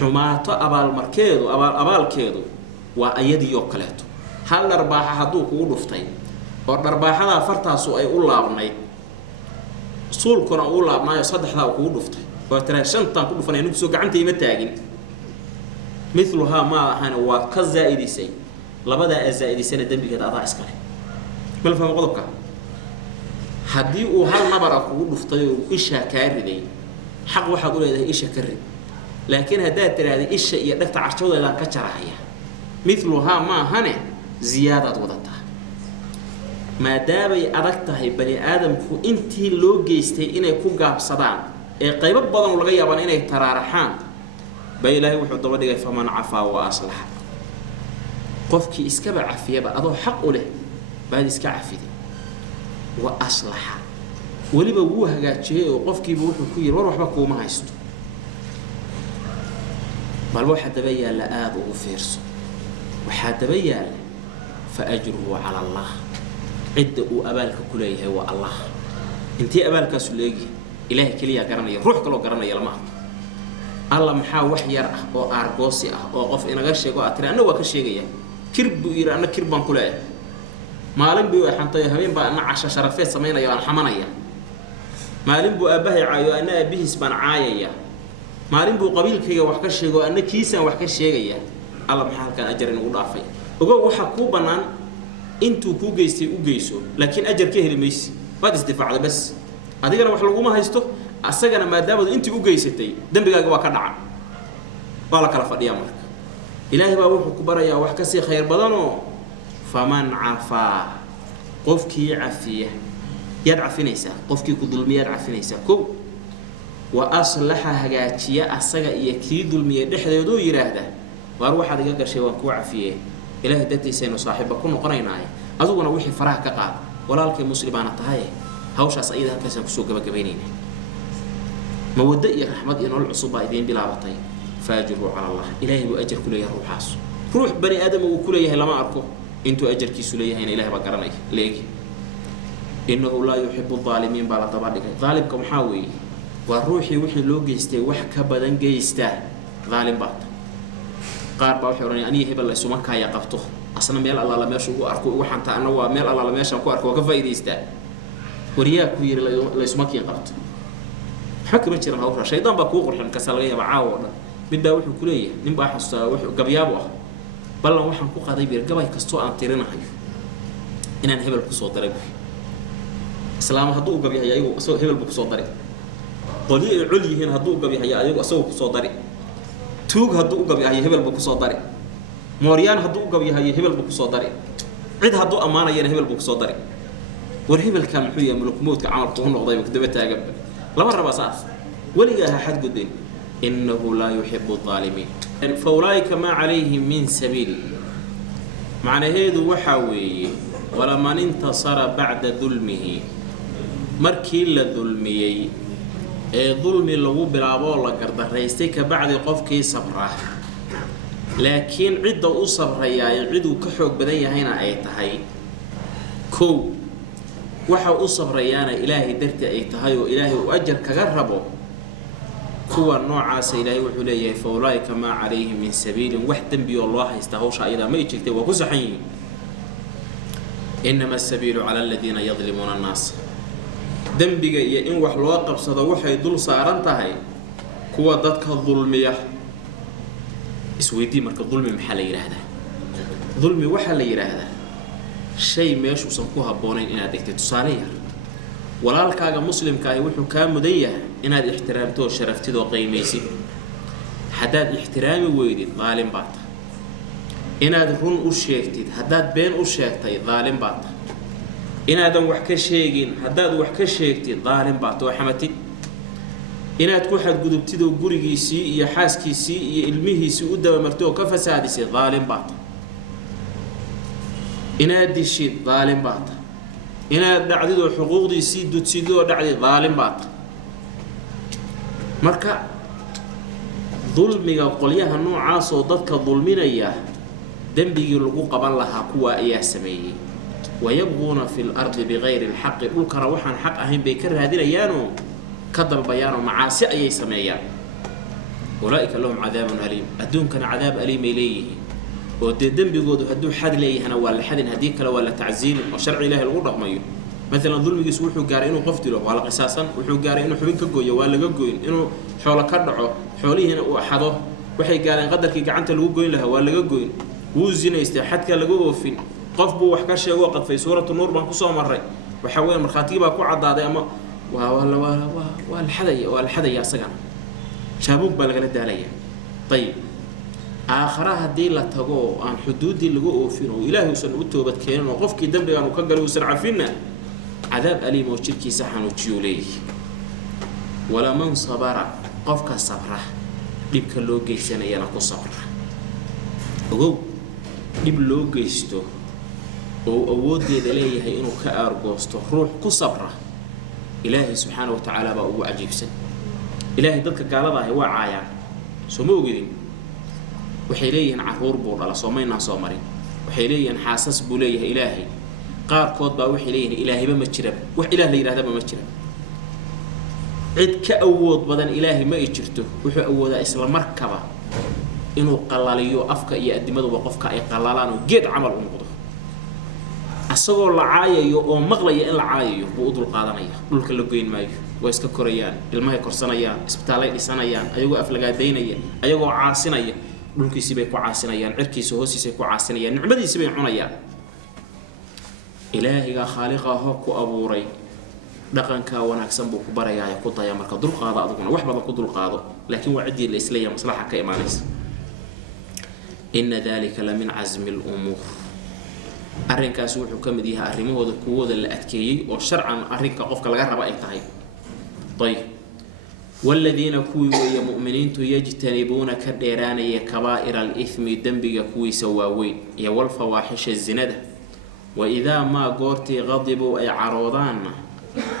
xumaata abaalkeedu waa ayadiyo kaleeto hal darbaaxa haduu kugu dhuftay oo darbaaxada fartaasu ay u laabnay suulkuna u laabnaayo saddexda kugu dhuftay وترى شنطة كل فنان نفسه قعنتي متاجن مثلها ما هنا وكزائد سي لبدا الزائد سنة دم كده أضاع إسكال ما الفهم قلبك هدي وهل نبرة كل فطير إيشها كاردي حق واحد يقول هذا إيشها كرد لكن هذا ترى هذا إيش يدك تعشوا إلى كشرة هي مثلها ما هنا زيادة وضعتها ما دام أردتها بني آدم كو أنتي لوجيستي إنه يكون جاب صدام قيب بدن laga yaabaan inay taraaraxaan bay ilaahay wuxuu daba dhigay faman afa wa aslaha qofki iska bacafiyaba adoo xaq u leh baad iska cafide wa aslaha waliba wuu hagaajiyay oo qofkiiba wuxuu ku yiri war waxba kuuma haysto bal waxa daba yaala aad ugu fiirso waxa daba yaala fa ajruhu ala Allah cidda uu abaalka ku leeyahay waa Allah intii abaalkaas leegi ilaahay kaliya garanaya ruux kale oo garanaya lama alla maxaa wax yar ah oo argoosi ah oo qof inaga sheego atirana waa ka sheegaya kirbu iraana kirban ku leeyahay maalin buu xantay habeen baa ana casha sharafeed sameynaya aan xamanaya maalin buu abahay caayo ana abihis ban caayaya maalin buu qabiilkayga wax ka sheego ana kiisan wax ka sheegaya alla maxaa halkan ajar inuu dhaafay ogo waxa ku banaan intuu ku geystay u geyso laakiin ajar ka heli maysi waad isdifaacda bas adigana wax lagu ma haysto asagana maadaama intii u geysatay dambigaaga waa ka dhaca wala kala fadhiya marka ilaahay baa wuxuu ku barayaa wax ka sii khayr badan oo faman afa qofkii afiya yad afinaysa qofkii ku dulmiyad afinaysa ko wa aslaha hagaajiya asaga iyo kii dulmiye dhexdeedu yiraahda war waxaad iga gashay waan ku afiyay ilaahay dadtiisa inuu saaxiibo ku noqonaynaa aduguna wixii faraha ka qaad walaalkay muslimaana tahay hawshaas ayada halkaas ku soo gabagabeynayna mawadda iyo raxmad iyo nolol cusub idin bilaabatay faajiru ala Allah ilaahay uu ajir ku leeyahay ruuxaas ruux bani aadam uu ku leeyahay lama arko intuu ajarkiisu leeyahay ilaahay ba garanay leegi innahu la yuhibbu adh-dhalimin bala tabadika dhalimka maxaa weey waa ruuxii wixii loo geystay wax ka badan geystaa dhalim baad qaar baa wuxuu oranay aniga hebel la suma kaaya qabto asna meel Allah la meesha ugu arko waxaan taana waa meel Allah la meesha ku arko ka faa'iideystaa wariyaa ku yiri la suma kaaya qabto حكم جرى هو شيطان بكو قرحن كسلغيه بعاوده مid baa wuxuu ku leeyahay nin baa xasuustaa wuxuu gabyaabo ah ballan waxaan ku qaday bir gabay kasto aan tirinahayo inaan hebel ku soo daray islaam haduu gabyahay ayagu soo hebel ku soo daray qoli ay culyihiin haduu gabyahay ayagu soo ku soo daray tuug haduu gabyahay hebel ku soo daray mooryaan haduu gabyahay hebel ku soo daray cid haduu amaanayeen hebel ku soo daray war hebel kan muxuu yahay mulkmoodka amalku uu noqday daba taagan لما ربى صاص ولقاها حد قدين إنه لا يحب الظالمين فأولئك ما عليهم من سبيل معنى هذا وحوي ولمن انتصر بعد ظلمه مركي لظلمي ظلم اللي برابو الله قرد رئيستيك بعد قفكي صبره لكن عدة أصبر يا عدو كحوك بداية هنا أيتهاي كو waxa uu sabrayana ilaahay darti ay tahay oo ilaahay uu ajar kaga rabo kuwa noocaas ilaahay wuxuu leeyahay fawlaika ma alayhim min sabiilin wax dambi oo loo haysta hawsha ayada ma jirtay waa ku saxan inma as-sabiilu ala alladhina yadhlimuna an-nas dambiga iyo in wax loo qabsado waxay dul saaran tahay kuwa dadka dulmiya isweydii marka dulmi maxaa la yiraahdaa dulmi waxa la yiraahdaa شيء ماشي وسنكو هبونين إن هذيك تتصالير walaalkaaga muslimka ah wuxuu ka mudan yahay inaad ixtiraamto sharaftida oo qiimeysid hadaad ixtiraami weydid dhaalim baad inaad run u sheegtid hadaad been u sheegtay dhaalim baad inaadan wax ka sheegin hadaad wax ka sheegtid dhaalim baad oo xamatid inaad ku xadgudubtid oo gurigiisii iyo xaaskiisii iyo ilmihiisii u daba martay oo ka fasaadisay dhaalim baad inaad dishid dhaalim baad inaad dhacdido xuquuqdiisii dudsido dhacdi dhaalim baad marka dulmiga qolyaha noocaas oo dadka dulminaya dambigii lagu qaban lahaa kuwa ayaa sameeyay wayabghuna fil ardi bighayri alhaq ulkara waxaan xaq ahayn bay ka raadinayaano ka dalbayaano macaasi ayay sameeyaan ulaa'ika lahum cadaabun aliim adduunkana cadaab aliim ilayhi oo dambigoodu haduu xad leeyahana waa la xadin hadii kale waa la tacziil oo sharci ilaahay lagu dhaqmayo مثلا ظلميس wuxuu gaaray inuu qof dilo waa la qisaasan wuxuu gaaray inuu xubin ka gooyo waa laga gooyin inuu xoolo ka dhaco xoolihiina uu xado waxay gaareen qadarkii gacanta lagu gooyin lahaa waa laga gooyin wuu zinaystay xadka lagu oofin qof buu wax ka sheego qadfay suuratu nuur baan ku soo maray waxa weyn marxaatiga baa ku cadaaday ama waa la xadaya asagana shaabug baa laga daalaya طيب آخرها هدي لا تجو عن حدود اللي جوه فينا وإلهي وسنقوله بتكلم وقف كده بيان وكجل وسرع فينا عذاب أليم وشركي سحن وتشيولي ولا من صبر قفك الصبر ليك اللوجي سنة ينقص صبر وجو ليب لوجيستو أو أودي دليه إنه كأرجوستو روح كصبر إلهي سبحانه وتعالى بأبو عجيب سن إلهي ضدك قال الله هو عايا سمو قدين وحيليا عرور بور على صومينا صومرين وحيليا حاسس بوليه إلهي قار كود با وحيليا إلهي بمجرب وإله لي هذا بمجرب عد كأود بدن إلهي ما يجرته وحو أودا إسلام مركبة إنه قلاليو أفكا يقدمه وقفكا أي قلالان وجد عمل ونقضه asagoo la caayayo oo maqlaya in la caayayo buu u dulqaadanaya dhulka la goyn maayo way iska korayaan ilmahay korsanayaan isbitaalay dhisanayaan ayagoo aflagaadeynaya ayagoo caasinaya dhulkiisii bay ku caasinayaan cirkiisa hoostiisa ku caasinayaan nicmadiisii bay cunayaan ilaahiga khaaliqaha ku abuuray dhaqanka wanaagsan buu ku barayaa ku daya marka dulqaada aduguna wax badan ku dulqaado laakiin waa cidii la islaaya maslaxa ka imaanaysa inna dhalika la min azmi al-umur arrinkaas wuxuu ka mid yahay arrimahooda kuwooda la adkeeyay oo sharcan arrinka qofka laga raba ay tahay طيب والذين كوي مؤمنين يجتنبون كديرانيه كبائر الاثم ذنبك كوي سواوين يا والفواحش الزنا واذا ما غورتي غضبوا اي عروضان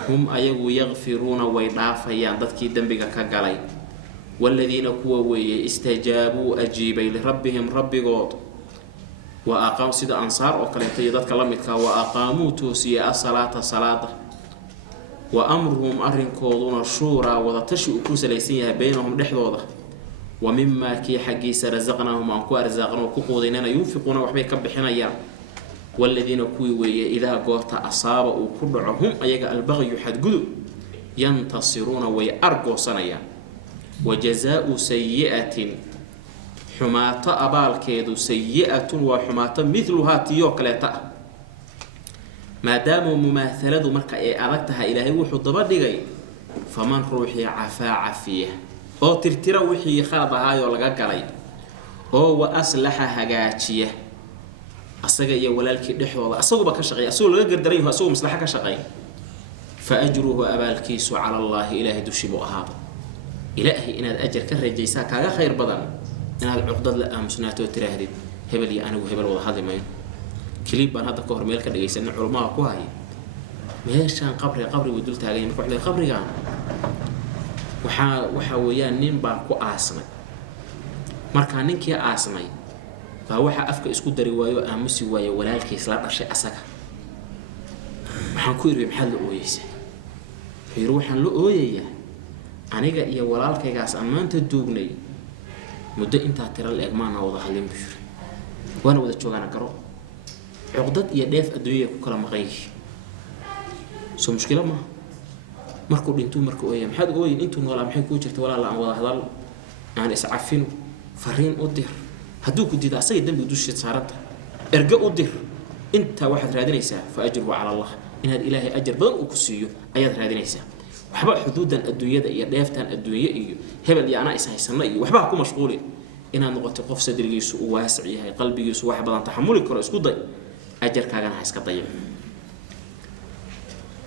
هم ايغو يغفرون ويضافيان ددكي ذنبك كغلاي والذين كوي استجابوا اجيبوا لربهم ربغود وأقام سيد أنصار وكلمة يدك لمتك وأقاموا توسي الصلاة صلاة وأمرهم أرن كودون الشورى وتشيء كوس ليسيها بينهم لحظة ومما كي حقيس رزقناهم أنكو أرزاقنا وكقودنا ينفقون وحبيك بحنا يا والذين كوي إذا قوت أصاب وكبرهم أيجا البغي حدقدوا ينتصرون ويأرقوا صنيا وجزاء سيئة حماة أبالكيدو سيئة وحماة مثلها تيوكلتا ما دام مماثلة مركا أردتها إلهي وحو دبردغي فمن روحي عفا عفيه أو ترترى وحي خلطها يولغا قلي أو وأصلح هجاتيه أصدق يا ولالك دحوة أصدق بكشغي أصدق لغا قردريه أصدق مصلحة كشغي فأجره أبالكيس على الله إلهي دشبو أهاب إلهي إن الأجر كالرجيسا كاغا خير بدن إن العقدة لأمسناته تراهدين هبلي أنا وهبل والله هذا ما كليب أنا هذا كهر ميل كده يسمع علماء كواهي ماشان قبري ودول تاجين كحول قبري كان وحويان نين بانكو آسمي مركان نينك يا آسمي فوحى أفك إسكو دريوايو أمسي وايو ولا الكيسلات أشياء أسكا وحنكوير بمحل أويسه يروحن له أويه أنا جا يا ولا الكيس أمان تدوبني مدة أنت ترى الإجماع وضح اللي مشور وأنا وده شو أنا كرو عقدت يدافع الدنيا كلام غير سو مشكلة ما مركو أنتو مركو إيه محد قوي أنتو ولا محد كوجرت ولا لا ولا هذا يعني إسعافينه فرين أدير هدوك دي ده سيد دم بدوش صارت ارجع أدير أنت واحد رادين يسا فأجره على الله إن هذا إلهي أجر بدن وكسيه أياد رادين يسا وحبا حدودا الدنيا ده يدافتان الدنيا إيه هبل أنا إسها يسمى وحبا كم مشغولين إن نقطة قف صدري يسوع واسع هي قلبي يسوع واحد بدن تحمل كرة اسكت ضي أجر كأنا حسك ضيع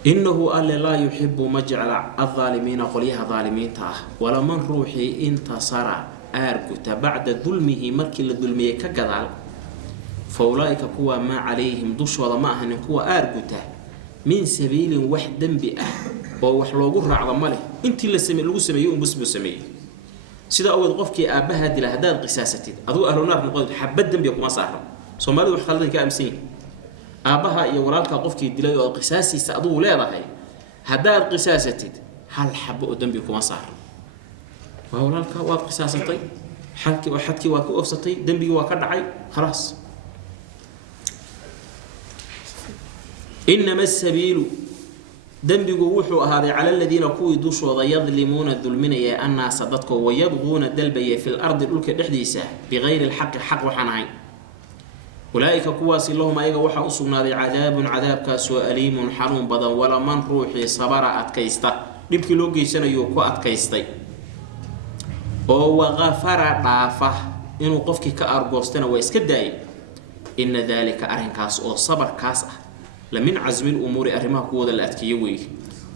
إنه قال لا يحب مجعل الظالمين قليها ظالمين تاه ولا من روحي انتصر أرجت بعد ظلمه مركل الظلمية كجدال فأولئك كوا ما عليهم ضش ولا معهن كوا أرجته من سبيل واحد بأه ووحلو جرع على ماله أنت اللي سمي اللي سمي يوم بس بسمي سيدا أول قفك أبها دي لهداد قساستي أذو أهل النار نقول حبت دم بيكم صاحب سومالي وحخلدك أمسين أبها يا ولالك قفك دليل القساسي سأضو لا رهي هداد قساستي هل حب قدام بيكم صاحب وولالك واق قساستي حكي وحكي واكو أفسطي دنبي وكدعي خلاص إنما السبيل دنبي وحو هذا على الذين كوي دوشوا يظلمون الظلمين يا الناس صدقوا ويبغون الدلبية في الأرض الأولك الحديثة بغير الحق حق وحنعين أولئك كواس اللهم أيها وحا أصبنا ذي عذاب كاسو أليم حرم بدن ولا من روحي صبر أتكيستا نبكي لوجي سنة يوكو أتكيستي وغفر ضافه إنه قفك كأرجوستنا ويسكداي إن ذلك أرهن كاس أو صبر كاس لمن عزم الأمور أرمها قوة الأتكيوي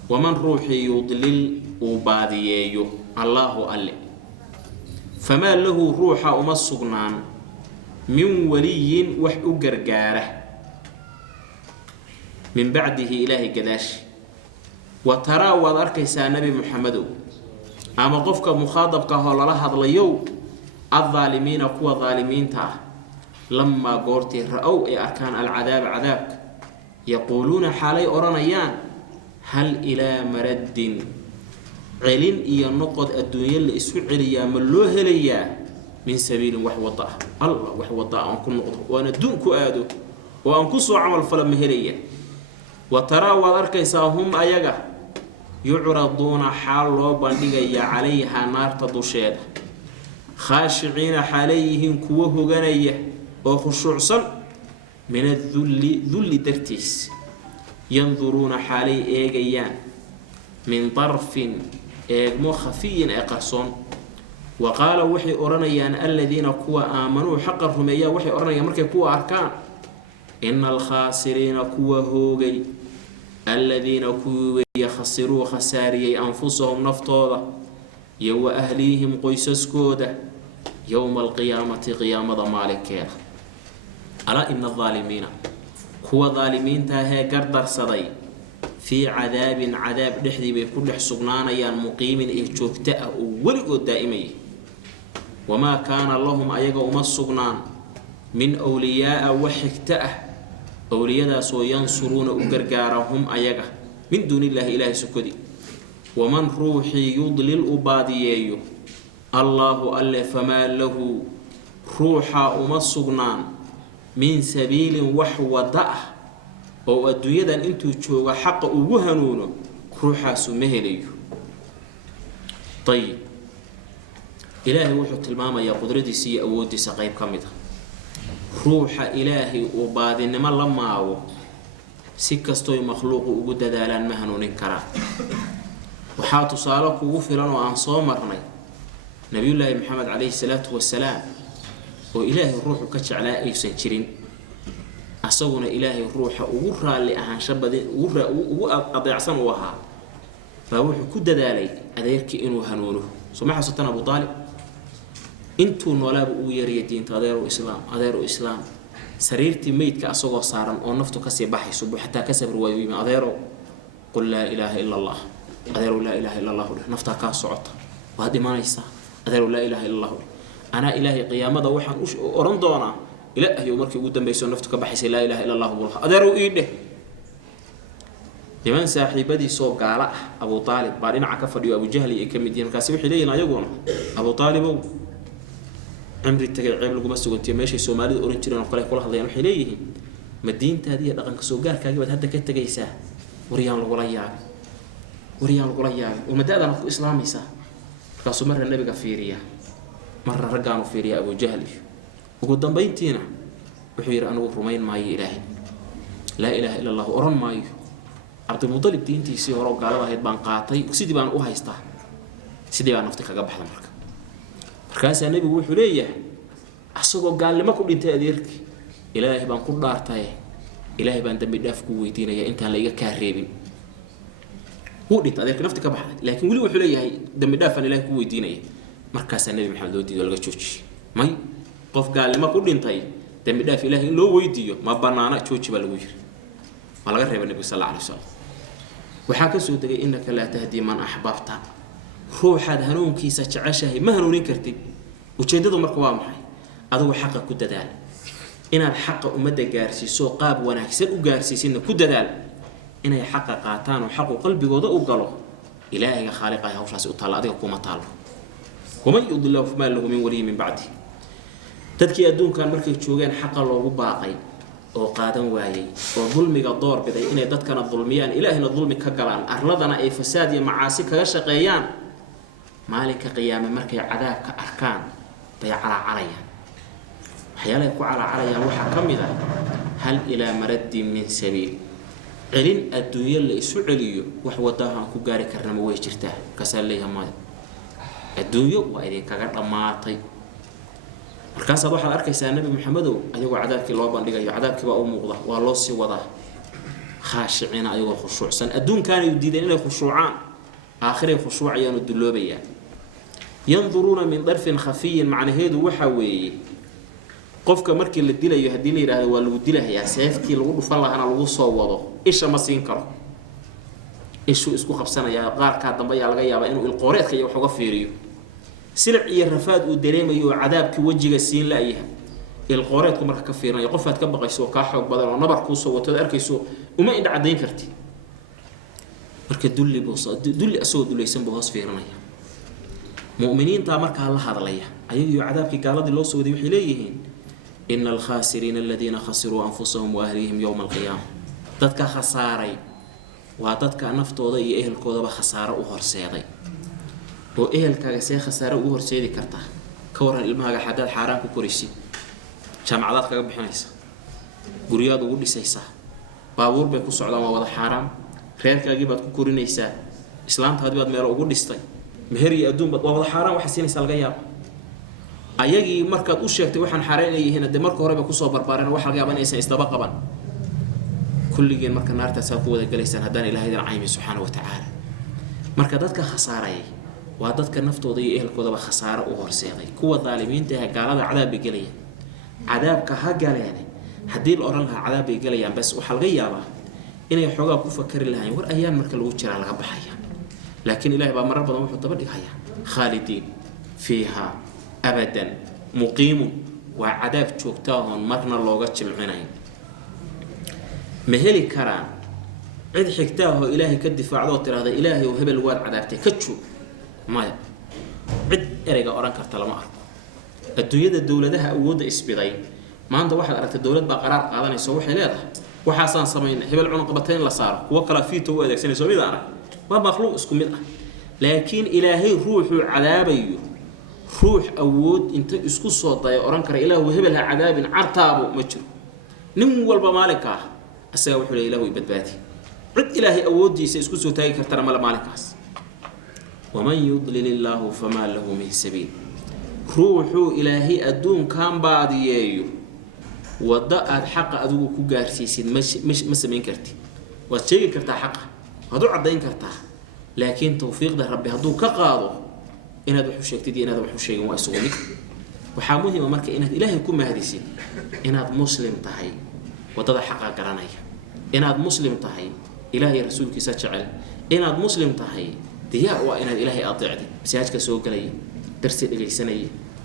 ومن روحي يضلل وبادييه الله ألي فما له روح أمسقنان من ولي وحق جرجاره من بعده إلهي قداش وترى وذركيسا نبي محمد أما قفك مخاطبك هو لها ضليو الظالمين كوا ظالمين تا لما قرتي رأوا أركان العذاب عذابك يقولون حالي أورانيان هل إلى مرد علين إيا نقد الدنيا اللي اسوء عليا ملوه ليا من سبيل وحوطة الله وحوطة أنكم نقضه وأنا دونك آدو وأنكسوا عمل فلم مهليا وترى وذركيسا هم أيغا يعرضون حال لو بندغيا عليها نار تدوشيد خاشعين حاليهم كوه هغنيه او خشوعسن من الذل درتيس ينظرون حالي ايغيان من طرف ايغمو خفي اقرصون وقال وحي اورنيان الذين كوا امنوا حق الرميا وحي اورنيان markay kuwa arkaan ان الخاسرين كوا هوغي الذين كوا يخسروا خساري أنفسهم نفتوضة يو أهليهم قيسسكودة يوم القيامة قيامة مالك ألا إن الظالمين هو ظالمين تاهي قردر صدي في عذاب نحذي بكل حسقنانا يان مقيم إيجوكتاء ولقوا الدائمي وما كان اللهم أيقوا مصقنان من أولياء وحكتاء أولياء سو ينصرون وقرقارهم أيقا من دون الله إله سكدي ومن روحي يضلل أبادييه الله ألا فما له روحا أمصقنان من سبيل وحوضاء أو أدويدا أنتو تشوغا حق أوهنون روحا سمهليه طيب إلهي وحو تلماما يا قدرتي سي أودي سقيب كمدا روح إلهي وبادي إنما لما هو سكستوي مخلوق وجود دالان مهنون كرا وحاطوا صالك وغفرا وعن صومرني نبي الله محمد عليه الصلاة والسلام وإلهي الروح كتش على أي سنشرين أصونا إلهي الروح وغرى اللي أهان شبه وغرى وأضيع سنوها فروح كود دالي أديرك إنه هنونه سمعها ستنا أبو طالب انتو نولاب او يريدين أديرو إسلام سريرتي ميت كأسوغو صارن أو نفتو كسي بحيسو حتى كسب روايوي من أديرو قل لا إله إلا الله أديرو لا إله إلا الله نفتا كاسعوت وهذه ما نيسا أديرو لا إله إلا الله أنا إلهي قيامة وحن أرندونا إلهي ومركي قدام بيسو نفتو كبحيسي لا إله إلا الله أديرو إيده لمن صاحبتي سو قال أبو طالب بعدين عكفر أبو جهل يكمدين كاسبح لينا يقولون أبو طالب عمري تجعل لقوا بس قلت ماشي سومالي أورنتينا وقلنا كل هذا ينحي ليه مدينة هذه دقن كسوقار كاجبت هذا كتجيسه وريان القرية ومدى هذا نقول إسلامي سا كاسو مرة النبي كفيرية مرة رجعوا فيرية أبو جهل وقدام بيتنا بحير أنا ورومين ماي إلهي لا إله إلا الله أورن ماي عبد المطلب دينتي سيهرو قالوا هيد بان قاطي وسيدي بان أوهايستا سيدي بان نفتك قبل حدا مركب markaas nabi wuxuu leeyahay asagoo gaalnimo ku dhintay adeerki ilaahay baan ku dhaartay ilaahay baan dambi dhaaf ku weydiinaya intaan la iga ka reebin wuu dhintay adeerki nafta ka baxday laakiin wali wuxuu leeyahay dambi dhaaf aan ilaahay ku weydiinaya markaas nabi maxamed oo diido laga jooji may qof gaalnimo ku dhintay dambi dhaaf ilaahay loo weydiiyo ma banaana jooji baa lagu yiri ma laga reebay nabi sallallahu alayhi wasallam waxa ka soo tagay innaka la tahdi man ahbabta روحاد هنونكيسا جعشاهي ما هنونين كرتي وجيدادو marka waa maxay adigu xaq ku dadaal inaad xaq umada gaarsiiso qaab wanaagsan u gaarsiisina ku dadaal inay xaq qaataan oo xaq qalbigooda u galo ilaahiga khaliqaha hawshaas u taala adiga kuma taalo kuma yudillahu fama lahu min wali min ba'di dadkii adduunkan markay joogeen xaq loogu baaqay oo qaadan waayay oo dulmiga door biday inay dadkana dulmiyaan ilaahina dulmi ka galaan arladana ay fasaad iyo macaasi kaga shaqeeyaan مالك قيامة مركي عذاب كأركان بيع عليا حيالك على عليا وحكم ذا هل إلى مرد من سبيل علين الدنيا اللي سعليه وحوضها كجاري كرم ويشرته كسر ليها ما الدنيا وإذا كجر ماطي مركز واحد أركي النبي محمد أيوة عذابك الله بندقي عذابك وأمه والله سي وضع خاشعين أيوة خشوع سن الدون كان يديدين إلى خشوعان آخر خشوع يانو الدلوبية ينظرون من ظرف خفي معنى هيدو وحوي قفك مركي اللي ديلا يهديني راه ولو ديلا يا سيفتي لو دفن لها انا لو سو وادو ايش ما سين كرو ishu isku qabsanaya qaarka dambe ayaa laga yaabaa inuu ilqooreedka iyo wax uga fiiriyo silic iyo rafaad uu dareemayo cadaabki wajiga siin laayahay ilqooreedku marka ka fiirinayo qofaad ka baqayso ka xoog badan oo nabar ku soo wato arkayso uma indha cadeyn karti marka dulli asoo dulaysan buu hoos fiirinaya mu'miniinta marka la hadlaya ayagu cadaabki gaaladii loo soo waday waxay leeyihiin innal khasirina alladhina khasiru anfusahum wa ahlihim yawm alqiyamah dadka khasaaray waa dadka naftooda iyo ehelkoodaba khasaaro u horseeday oo ehelkaaga see khasaaro u horseedi karta ka waran ilmahaaga xadaad xaaraan ku koraysid jaamacadaad kaga bixinaysa guriyaad ugu dhisaysaa baabuur bay ku socdaan waa wada xaaraan reerkaagii baad ku korinaysaa islaantaadii baad meel ugu dhistay meher iyo adduun baad waa wada xaaraan waxa siinaysaa laga yaabo ayagii markaad u sheegtay waxaan xaaraan yihiin de marka hore ba ku soo barbaareen waxa laga yaabaa inaysan isdaba qaban kulligeen marka naartaas ku wada galaysaan haddaan ilaahay idin caymi subxaanahu wa tacaala marka dadka khasaaray waa dadka naftooda iyo ehelkoodaba khasaaro u horseeday kuwa daalimiinta ah gaalada cadaab bay galayaan cadaabka ha galeen haddii la oran lahaa cadaab bay galayaan bas waxa laga yaabaa inay xogaa ku fakari lahayn war ayaan marka lagu jiraa laga baxaya laakiin ilaahay baa marar badan wuxuu daba dhigayaa khaalidiin fiiha abadan muqiimun waa cadaab joogtaa oo marna looga jilcinayn ma heli karaan cid xigtaa oo ilaahay ka difaacdo tiraahdo ilaahay oo hebel waad cadaabtay ka joog maya cid ereyga oran karta lama arko adduunyada dawladaha awoodda isbiday maanta waxaad aragtay dawlad baa qaraar qaadanayso waxay leedahay waxaasaan samaynay hebel cunug qabatay in la saaro kuwa kala fiito u adeegsanayso mid arag waa makhluuq isku mid ah laakiin ilaahay ruuxu cadaabayo ruux awood inta isku soo day oran kara ilaahu hebel ha cadaabin cartaabo ma jiro nin walba maalinka asaga wuxuu leeyahay ilaahu badbaadi cid ilaahay awoodiisa isku soo taagi kartana maalinkaas waman yudlilillahu fama lahu min sabiil ruuxu ilaahay adduun kan baadiyeeyo wada aad xaq adigu ku gaarsiisid ma sameyn karti waad sheegi kartaa xaq hadu cadeyn kartaa laakiin tawfiiqda rabbi haduu ka qaado inaad wax u sheegtid inaad wax u sheegin waa isugu mid waxa muhiim marka inaad ilaahay ku mahadisid inaad muslim tahay wadada xaqa garanaya inaad muslim tahay ilaahay rasuulkiisa jecel inaad muslim tahay diyaa waa inaad ilaahay adeecdi masaajidka soo galay darsi dhageysanay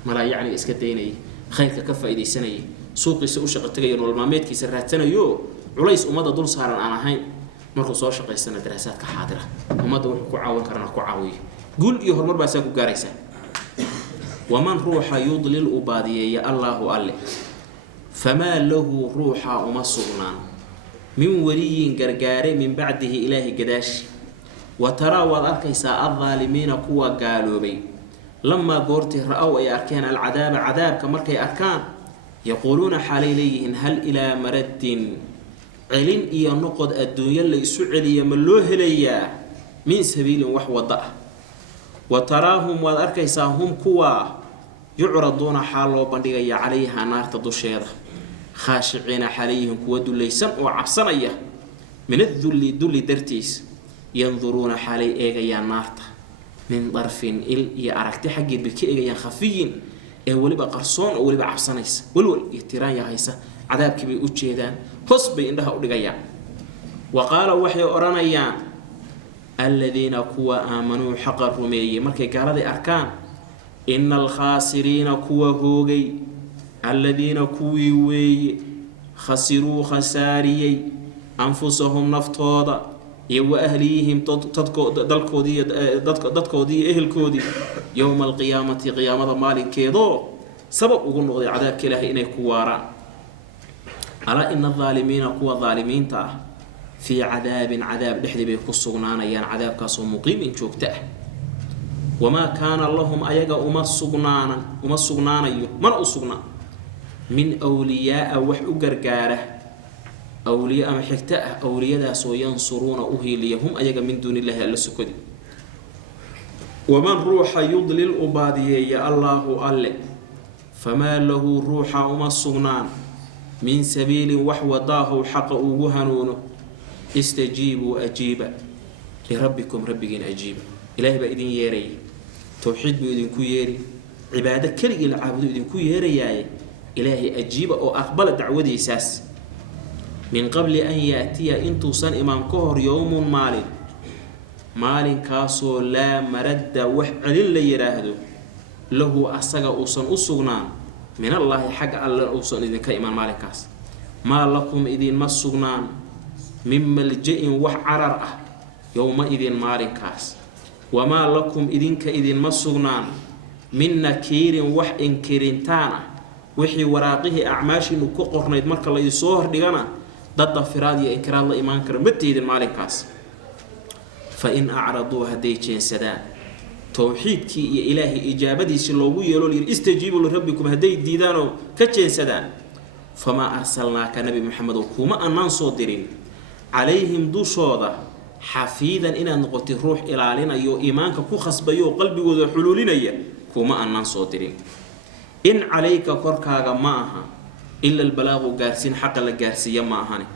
mala yaani iska deynay khayrka ka faa'iideysanay suuqiisa u shaqo tagay nolol maalmeedkiisa raadsanayo culays umada dul saaran aan ahayn markuu soo shaqeysana daraasaadka xaadira umada wuxuu ku caawin karana ku caawiyo guul iyo horumar baa saa ku gaaraysa waman ruuxa yudlil ubadiya Allahu alle fama lahu ruuxa umasugnan min waliyin gargaare min ba'dihi ilaahi gadaashi وترى وذكيسا الظالمين كوا قالوا بي لما قرتي رأوا أي أركان العذاب عذاب كمركي أركان يقولون حاليليهن هل إلى مرد علن إيا نقض الدنيا اللي سعلي يملوه ليا من سبيل وحوضة وتراهم وذكيسا هم كوا يعرضون حالو بندقيا عليها نار تدوشيرة خاشعين حاليهم كوا دولي سمع وعبصنية من الذل درتيس ينظرون حالي إيجا نارتا من ظرف إل يعركتي حق بكي خفيين ولي بقرصون ولي بعبسانيس ولول يتران يا هيسا عذاب كبير وجهدان حسبي إنها أوليغيا وقال وحي أرانيا الذين كوا آمنوا حق الرمي مركي قال أركان إن الخاسرين كوا هوغي الذين كوي وي خسروا خساري أنفسهم نفتوضا يو أهليهم دتكودي أهلكودي يوم القيامة قيامة مالك كيدو سبب أقول نقضي عذاب كله إنه كوارا ألا إن الظالمين قوى الظالمين تا في عذاب لحد بيقصونانا يعني عذاب كاسو مقيم شوكته وما كان اللهم أيجا أمسقنانا من أصقنا من أولياء وحو قرقاره أولياء محكتة أولياء سو ينصرون أهليهم أيجا من دون الله إلا سكدي ومن روح يضلل أباديه يا الله أله فما له روح أمسقنان من سبيل وحوضاه حق وهنونه استجيبوا أجيبا لربكم ربكين أجيبا إلهي بإذن يري توحيد بإذن كيري عبادة كري العبد بإذن كيري إلهي أجيبا أو أقبل دعوة إساس من قبل أن يأتي إنتو صن إمام كهر يوم مال maalin kaasoo laa maradda wax celin la yiraahdo lahu asaga uusan u sugnaan min allaahi xagga alle uusan idinka imaan maalinkaas maa lakum idinma sugnaan min malja'in wax carar ah yowma idin maalinkaas wamaa lakum idinka idinma sugnaan min nakiirin wax inkirintaan ah wixii waraaqihii acmaashiinu ku qornayd marka la isoo hordhigana dadda firaad iyo inkiraad la imaan kara ma tiidin maalinkaas fa in acraduu hadday jeensadaan towxiidkii iyo ilaahay ijaabadiisii loogu yeelo layidhi istajiibuu lirabbikum hadday diidaanoo ka jeensadaan famaa arsalnaaka nabi maxamedow kuma annaan soo dirin calayhim dushooda xafiidan inaad noqotay ruux ilaalinayo iimaanka ku khasbayo oo qalbigooda xuluulinaya kuma annaan soo dirin in calayka korkaaga ma aha ila albalaagu gaarsiin xaqa la gaarsiiya ma ahane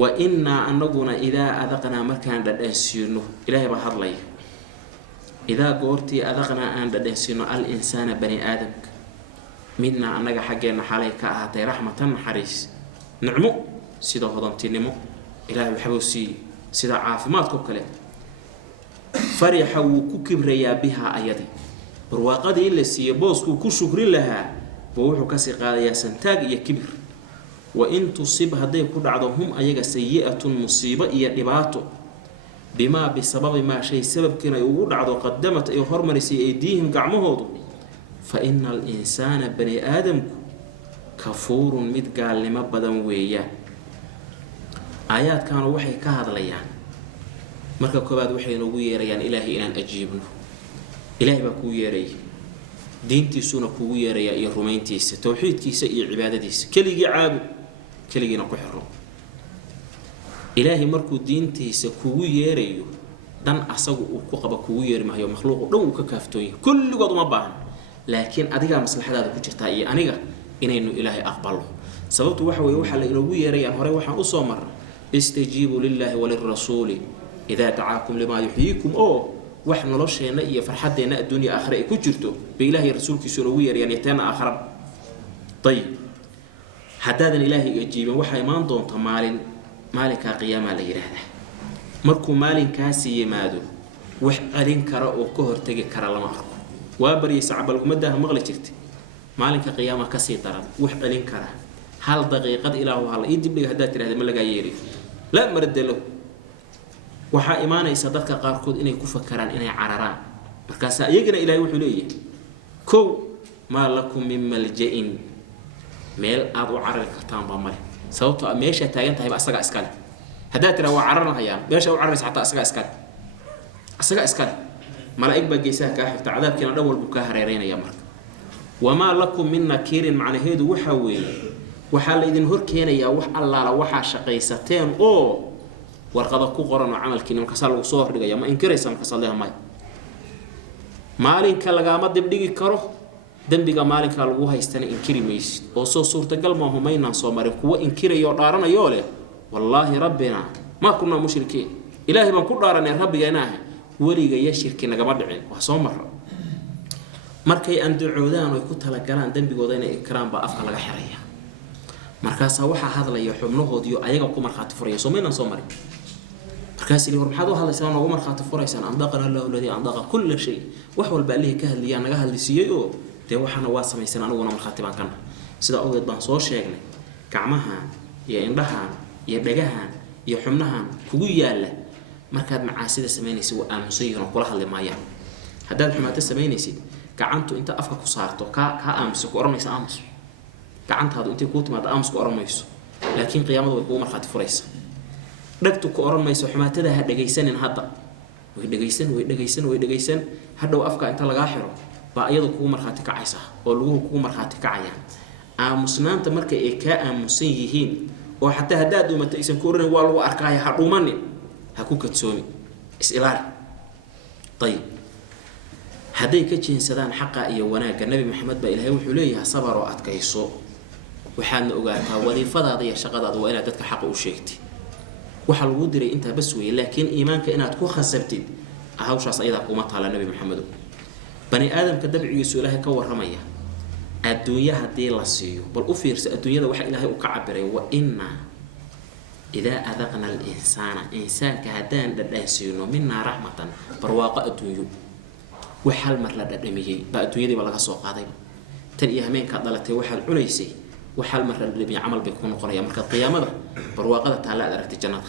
wa innaa annaguna idaa adaqnaa markaan dhadhansiino ilaahay baa hadlaya idaa goortii adaqnaa aan dhadhansiino al insaana bani aadamka midnaa annaga xaggeenna xalay ka ahaatay raxmatan naxariis nicmo sida hodantinimo ilaahay waxbuu siiyey sida caafimaadkoo kale farixa wuu ku kibrayaa bihaa ayadii barwaaqadii la siiyey booskuu ku shukrin lahaa buu wuxuu kasii qaadayaa santaag iyo kibir wa in tusib hadday ku dhacdo hum ayaga sayi'atun musiibo iyo dhibaato bimaa bisababi maa shay sababkiina ay ugu dhacdo qadamat ay hormarisay aydiihim gacmahoodu fa ina alinsaana bani aadamku kafuurun mid gaalnimo badan weeyaan aayaadkaanu waxay ka hadlayaan marka koobaad waxay noogu yeerayaan ilaahay inaan ajiibno ilaahay baa kuu yeeraya diintiisuna kugu yeerayaa iyo rumayntiisa towxiidkiisa iyo cibaadadiisa keligii caabud keligiina ku xiro ilaahay markuu diintiisa kugu yeerayo dan asagu uu ku qaba kugu yeeri maayo makhluuq dhan uu ka kaaftooyo kulligood uma baahan laakiin adiga maslaxadaada ku jirtaa iyo aniga inaynu ilaahay aqbalo sababtu waxa weeye waxa la inoogu yeerayaan hore waxaan u soo marnay istajiibu lillahi walirrasuuli idaa dacaakum limaa yuxyiikum oo wax nolosheena iyo farxadeena adduunya aakhira ay ku jirto bay ilaahay rasuulkiisu inoogu yeerayaan yeteena aakhira tayib haddaadan ilaahay ajiibin waxaa imaan doonta maalinkaa qiyaamaa la yidhaahdaa markuu maalinkaasi yimaado wax celin kara oo ka hortegi kara lama arko waa baryaysa cabalgumadaha maqli jirtay maalinka qiyaama kasii daran wax celin kara hal daqiiqad ilaahu hala ii dibdhiga haddaad tidhahda ma lagaa yeeriyo laa marada lahu waxaa imaanaysa dadka qaarkood inay ku fakaraan inay cararaan markaasaa iyagana ilaahay wuxuu leeyahay kow maa lakum min malja'in meel aad u carari kartaan baa male sababtoo ah meeshaa taagan tahayba asagaa iskale haddaad tiraa waa cararnahayaan meesha u cararaysa xataa asagaa iskale malaa'ig baa geesaha kaa xigta cadaabkiina dhan walbuu kaa hareeraynaya marka wamaa lakum min nakiirin macnaheedu waxaa weeye waxaa la idin hor keenayaa wax allaala waxaa shaqaysateen oo warqada ku qoran oo camalkiina markaasaa lagu soo hordhigaya ma inkiraysa markaas alleha maya maalinka lagaama dibdhigi karo dembiga maalinkaa lagu haystana inkiri maysid oo soo suurtagal maahu maynaan soo marin kuwa inkiraya oo dhaaranayoo leh wallaahi rabbina maa kunnaa mushrikiin ilaahay baan ku dhaaranay rabbigeena ah weligaya shirki nagama dhicin wax soo marra markay andacoodaan oo ay ku talagalaan dembigooda inay inkiraan baa afka laga xiraya markaasaa waxaa hadlaya xubnahoodiyo ayaga ku markhaati furaya soo maynaan soo marin markaas ilaahay maxaad u hadlaysaa noogu markhaati furaysaan andaqana allahu alladii andaqa kulla shay wax walba allihii ka hadliyaa naga hadlisiiyey oo dee waxaana waa samaysan aniguna markhaati baan kana sida awgeed baan soo sheegnay gacmahan iyo indhahan iyo dhagahan iyo xubnahan kugu yaalla markaad macaasida samaynaysid waa aamusan yihiin oo kula hadli maayaan haddaad xumaato samaynaysid gacantu inta afka ku saarto kaa aamuso ku oranaysa aamus gacantaadu intay kuu timaado aamus ku oran mayso laakiin qiyaamadu way kugu markhaati furaysa dhagtu ku oran mayso xumaatada ha dhagaysanin hadda way dhagaysan hadhow afka inta lagaa xiro baa iyadu kugu markhaati kacaysa oo luguhu kugu markhaati kacayaan aamusnaanta marka ay kaa aamusan yihiin oo xataa haddaad dhuumato aysan ku oranin waa lagu arkaaya ha dhuumanin ha ku kadsoomi is-ilaali ayib hadday ka jeensadaan xaqa iyo wanaagga nabi maxamed baa ilaahay wuxuu leeyahay sabar oo adkayso waxaadna ogaataa wadiifadaada iyo shaqadaada waa inaad dadka xaqa u sheegtid waxa lagu diray intaa bas weeye laakiin iimaanka inaad ku khasabtid hawshaas ayadaa kuma taala nabi maxamedo bani aadamka dabcigiisu ilaahay ka warramaya adduunya haddii la siiyo bal u fiirsa adduunyada waxa ilaahay u ka cabiray wa inna إذا أذقنا إنسان كهدان ددانسينو منا رحمة برواقة الدنيا وحال مرلا ددميي با الدنيا دي بلا سو قاداي تن يهمين كدلتي وحال cunaysi وحال مرلا ددمي عمل بيكون قريا marka qiyaamada barwaaqada taala aragti jannada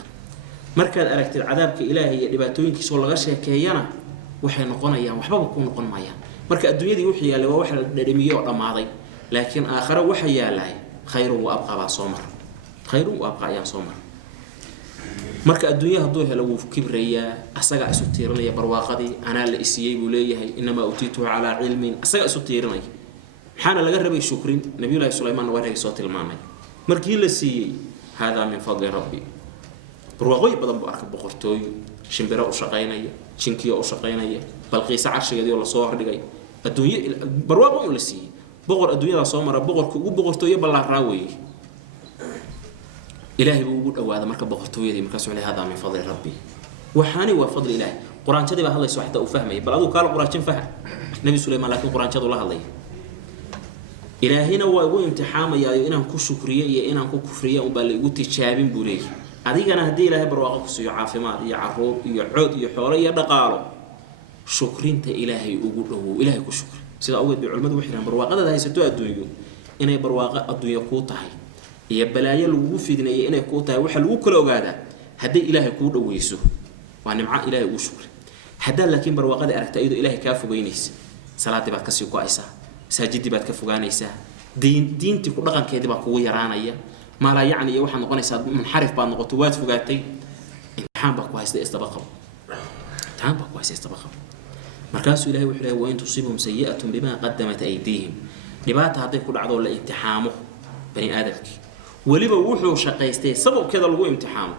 markaad aragtid cadaabka ilaahay iyo dhibaatooyinkiisa laga sheekeeyana waxay noqonayaan waxba ku noqon maayaan marka adduunyadii wixii yaalay waa wax la dhadhamiyo dhamaaday laakiin aakhira waxa yaalay khayru wa abqa soomar khayru wa abqa ya soomar marka adduunyada haduu helo wuu kibraya asaga isu tiirinaya barwaaqadii ana la isiyay buu leeyahay inama utitu ala ilmin asaga isu tiirinaya maxana laga rabay shukrin nabiyullah sulaymaan waa soo tilmaamay markii la siiyay hada min fadli rabbi barwaaqoy badan buu arkay boqortooy shimbira u shaqeynaya jinkiyo u shaqeynaya balqiisa carshigeedii la soo hordhigay adduunyo barwaaqo la siiyay boqor adduunyada soo mara boqorku ugu boqortooyo ballaaraa weey إلهي بوجود أواد مركب بقرطوية دي مركز عليه هذا من فضل ربي وحاني وفضل إلهي قرآن شدي بهالله يسوع حتى أفهمه بل أدو قال قرآن فهم نبي سليمان لكن قرآن شدي الله الله إلهينا هو امتحان يا إنهم كشكرية يا إنهم كفرية وبل يقول تشابين بولي هذيك أنا هدي إلهي برواقك سيو عافمات يا عروب يا عود يا حوري يا دقالو شكرين تا إلهي وجود له إلهي كشكر سيدا أول بعلماء وحنا برواقة ده هيستوى الدنيا إنه برواقة الدنيا قوتها هي بلايا لو فيدناي إنه كوتا وحل وكل أوجاده هدي إلهي كود ويسوع وأنا مع إلهي وشكر هذا لكن برواقة أركت أيده إلهي كافو بينيس صلاة بعد كسيو كويسة ساجد بعد كفو جانيسة دين تقول لغن كده بقوي رانية ما لا يعني يوحنا نقول صاد منحرف بعض نقطوات فوقاتي امتحان بقوي استبقوا امتحان بقوي استبقوا مركز إلهي وحلا وإن تصيبهم سيئة بما قدمت أيديهم نبات هذا كل عضو لا امتحانه بني آدمك ولما وحو شقيستي سبب كذا لو امتحان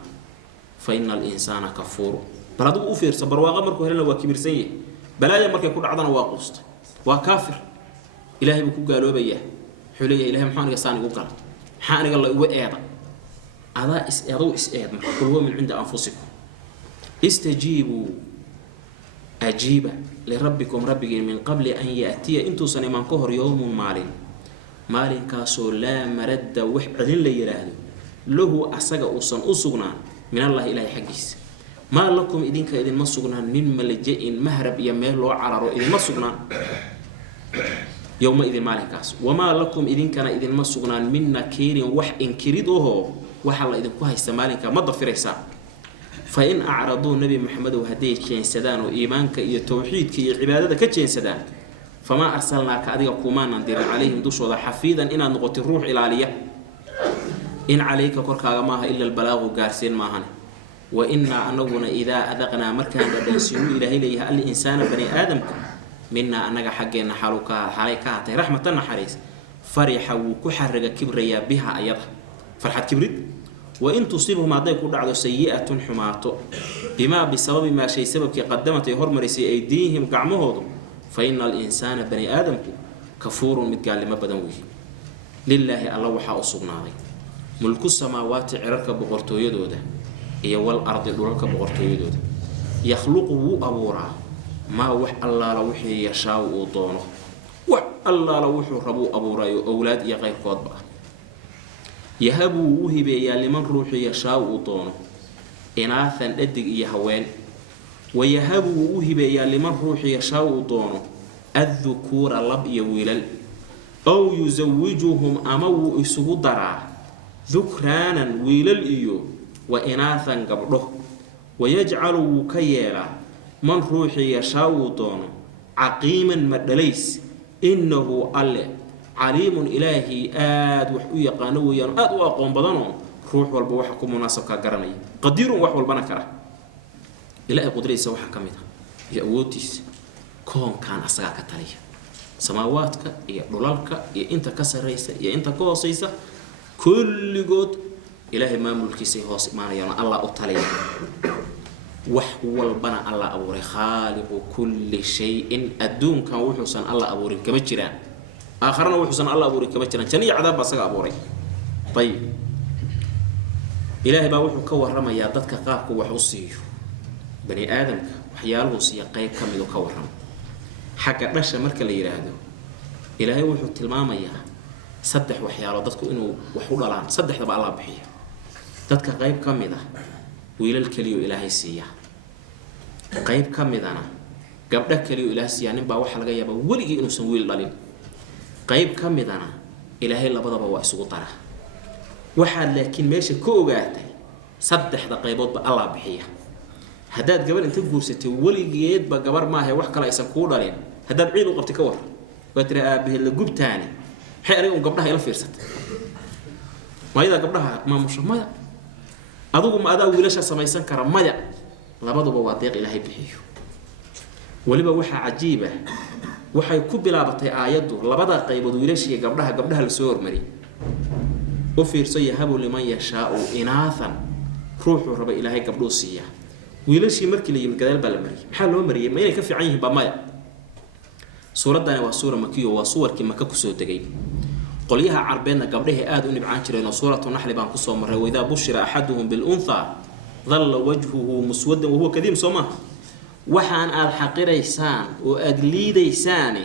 فإن الإنسان كفور بلادو أوفير صبر واغمركو هلنا وكبير سيء بلايا مركي كل عضنا واقوست وكافر إلهي بكو قالوا بيه حوليه إلهي محاني قصاني قال محاني الله وإيضا هذا إسئادو إسئاد كل هو من عند أنفسكم استجيبوا أجيب لربكم ربكم من قبل أن يأتي انتو سنمان كهر يوم مالين كاسو لا مرد وحدين لا يراهدو له أسجى أصلا أسقنا من الله إلهي حقيس ما لكم إذن كإذن ما سقنا من ملجئ مهرب يميل وعرر إذن ما سقنا يوم إذن مالين كاسو وما لكم إذن كان إذن ما سقنا من نكير وح إنكريده وحلا إذن كوها استمالين كمضى في رئيسا فإن أعرضوا نبي محمد وهديه كين سدان وإيمانك إيه توحيدك إيه عبادتك كين سدان فما أرسلناك أديك كومانا ندير عليهم دوشودا حفيظا إن نقطة الروح إلى عليا إن عليك كركا ماها إلا البلاغ قارسين ماهن وإنا أنغنا إذا أذقنا مركان دنسيو إلى إليها الإنسان بني آدم منا أنك حقنا حالك حالك رحمة حريص فرح وكحرج كبريا بها أيضا فرحة كبرت وإن تصيبهم عداك ودعوا سيئة حماته بما بسبب ما شيء سبب قدمت يهرمرسي أيديهم قعمهم فإن الإنسان بني آدم كفور متقال لما بدنوه لله الله وحا أصبناه ملك السماوات عرك بغرتو يدوده هي والأرض دورك بغرتو يدوده يخلقه أبورا ما وح الله لوحي يشاء وطونه وح الله لوحي ربو أبورا أولاد يغير قطبة يهبوا وهبي لمن روحي يشاء وطونه إناثا أدق يهوين ويهبوا وهبي لمن روحي يشاء وطونه الذكور لب يويلل أو يزوجهم أمو إسهو درع ذكرانا ويلل إيو وإناثا قبله ويجعلوا كيلا من روحي يشاء وطونه عقيما مدليس إنه الله عليم إلهي آد وحوية قانويا آد وأقوم بدنهم روح والبوحكم مناسب كقرني قدير وحو البنكرة إلهي قدري سوى حكمتها يأوتيس كون كان أسرع كتالية سماواتك يا دولارك يا أنت كسر رئيسة يا أنت كوسيسة كل جود إلهي ما ملكي سيهوس ما يانا الله أطلع وحول بنا الله أبوري خالق كل شيء الدون كان وحسن الله أبوري كمجران آخرنا وحسن الله أبوري كمجران كان يعذب بس أبوري طيب إلهي باوحو كوه رمى يا ضدك قابك وحوصيه بني آدم وحياله سيقايب كمدو كوه رمى حكا نشا مركا اللي يراهدو إلهي وحو تلماما يا صدح وحياله ضدكو إنو وحو لالان صدح دبا الله بحيه dadka qayb ka mid ah wiilal kaliya ilaahay siiya qayb ka midana gabdha kaliya ilaahay siiya nin baa waxa laga yaabaa waligii inuusan wiil dhalin qayb ka midana ilaahay labadaba waa isugu dara waxaad laakiin meesha ka ogaatay saddexda qayboodba Allah bixiya haddaad gabar inta guursatay waligeedba gabar maaha wax kale aysan kuu dhalin haddaad ciid u qabtay ka war waa tiri aabaheed la gubtaani maxay aniga gabdhaha ila fiirsatay maayada gabdhaha maamusha maya adigu ma adaa wiilasha samaysan kara maya labaduba waa deeq ilaahay bixiyo waliba waxa cajiib ah waxay ku bilaabatay aayadu labada qaybood wiilashiga gabdhaha la soo hormari oo fiirso yahabu liman yashaa'u inaathan ruuxu raba ilaahay gabdhuu siiya wiilashii markii la yimid gadaal baa la mariyay maxaa loo mariyay ma inay ka fiican yihiin ba maya suuradani waa suura makiyo waa suwarkii maka ku soo degay qolyaha carbeedna gabdhaha aad u nibcaan jireen oo suuratu nahl baan ku soo maray wayda bushira ahaduhum bil untha dhalla wajhuhu muswaddan wa huwa kadim soma waxaan aad xaqiraysaan oo aad liidaysaan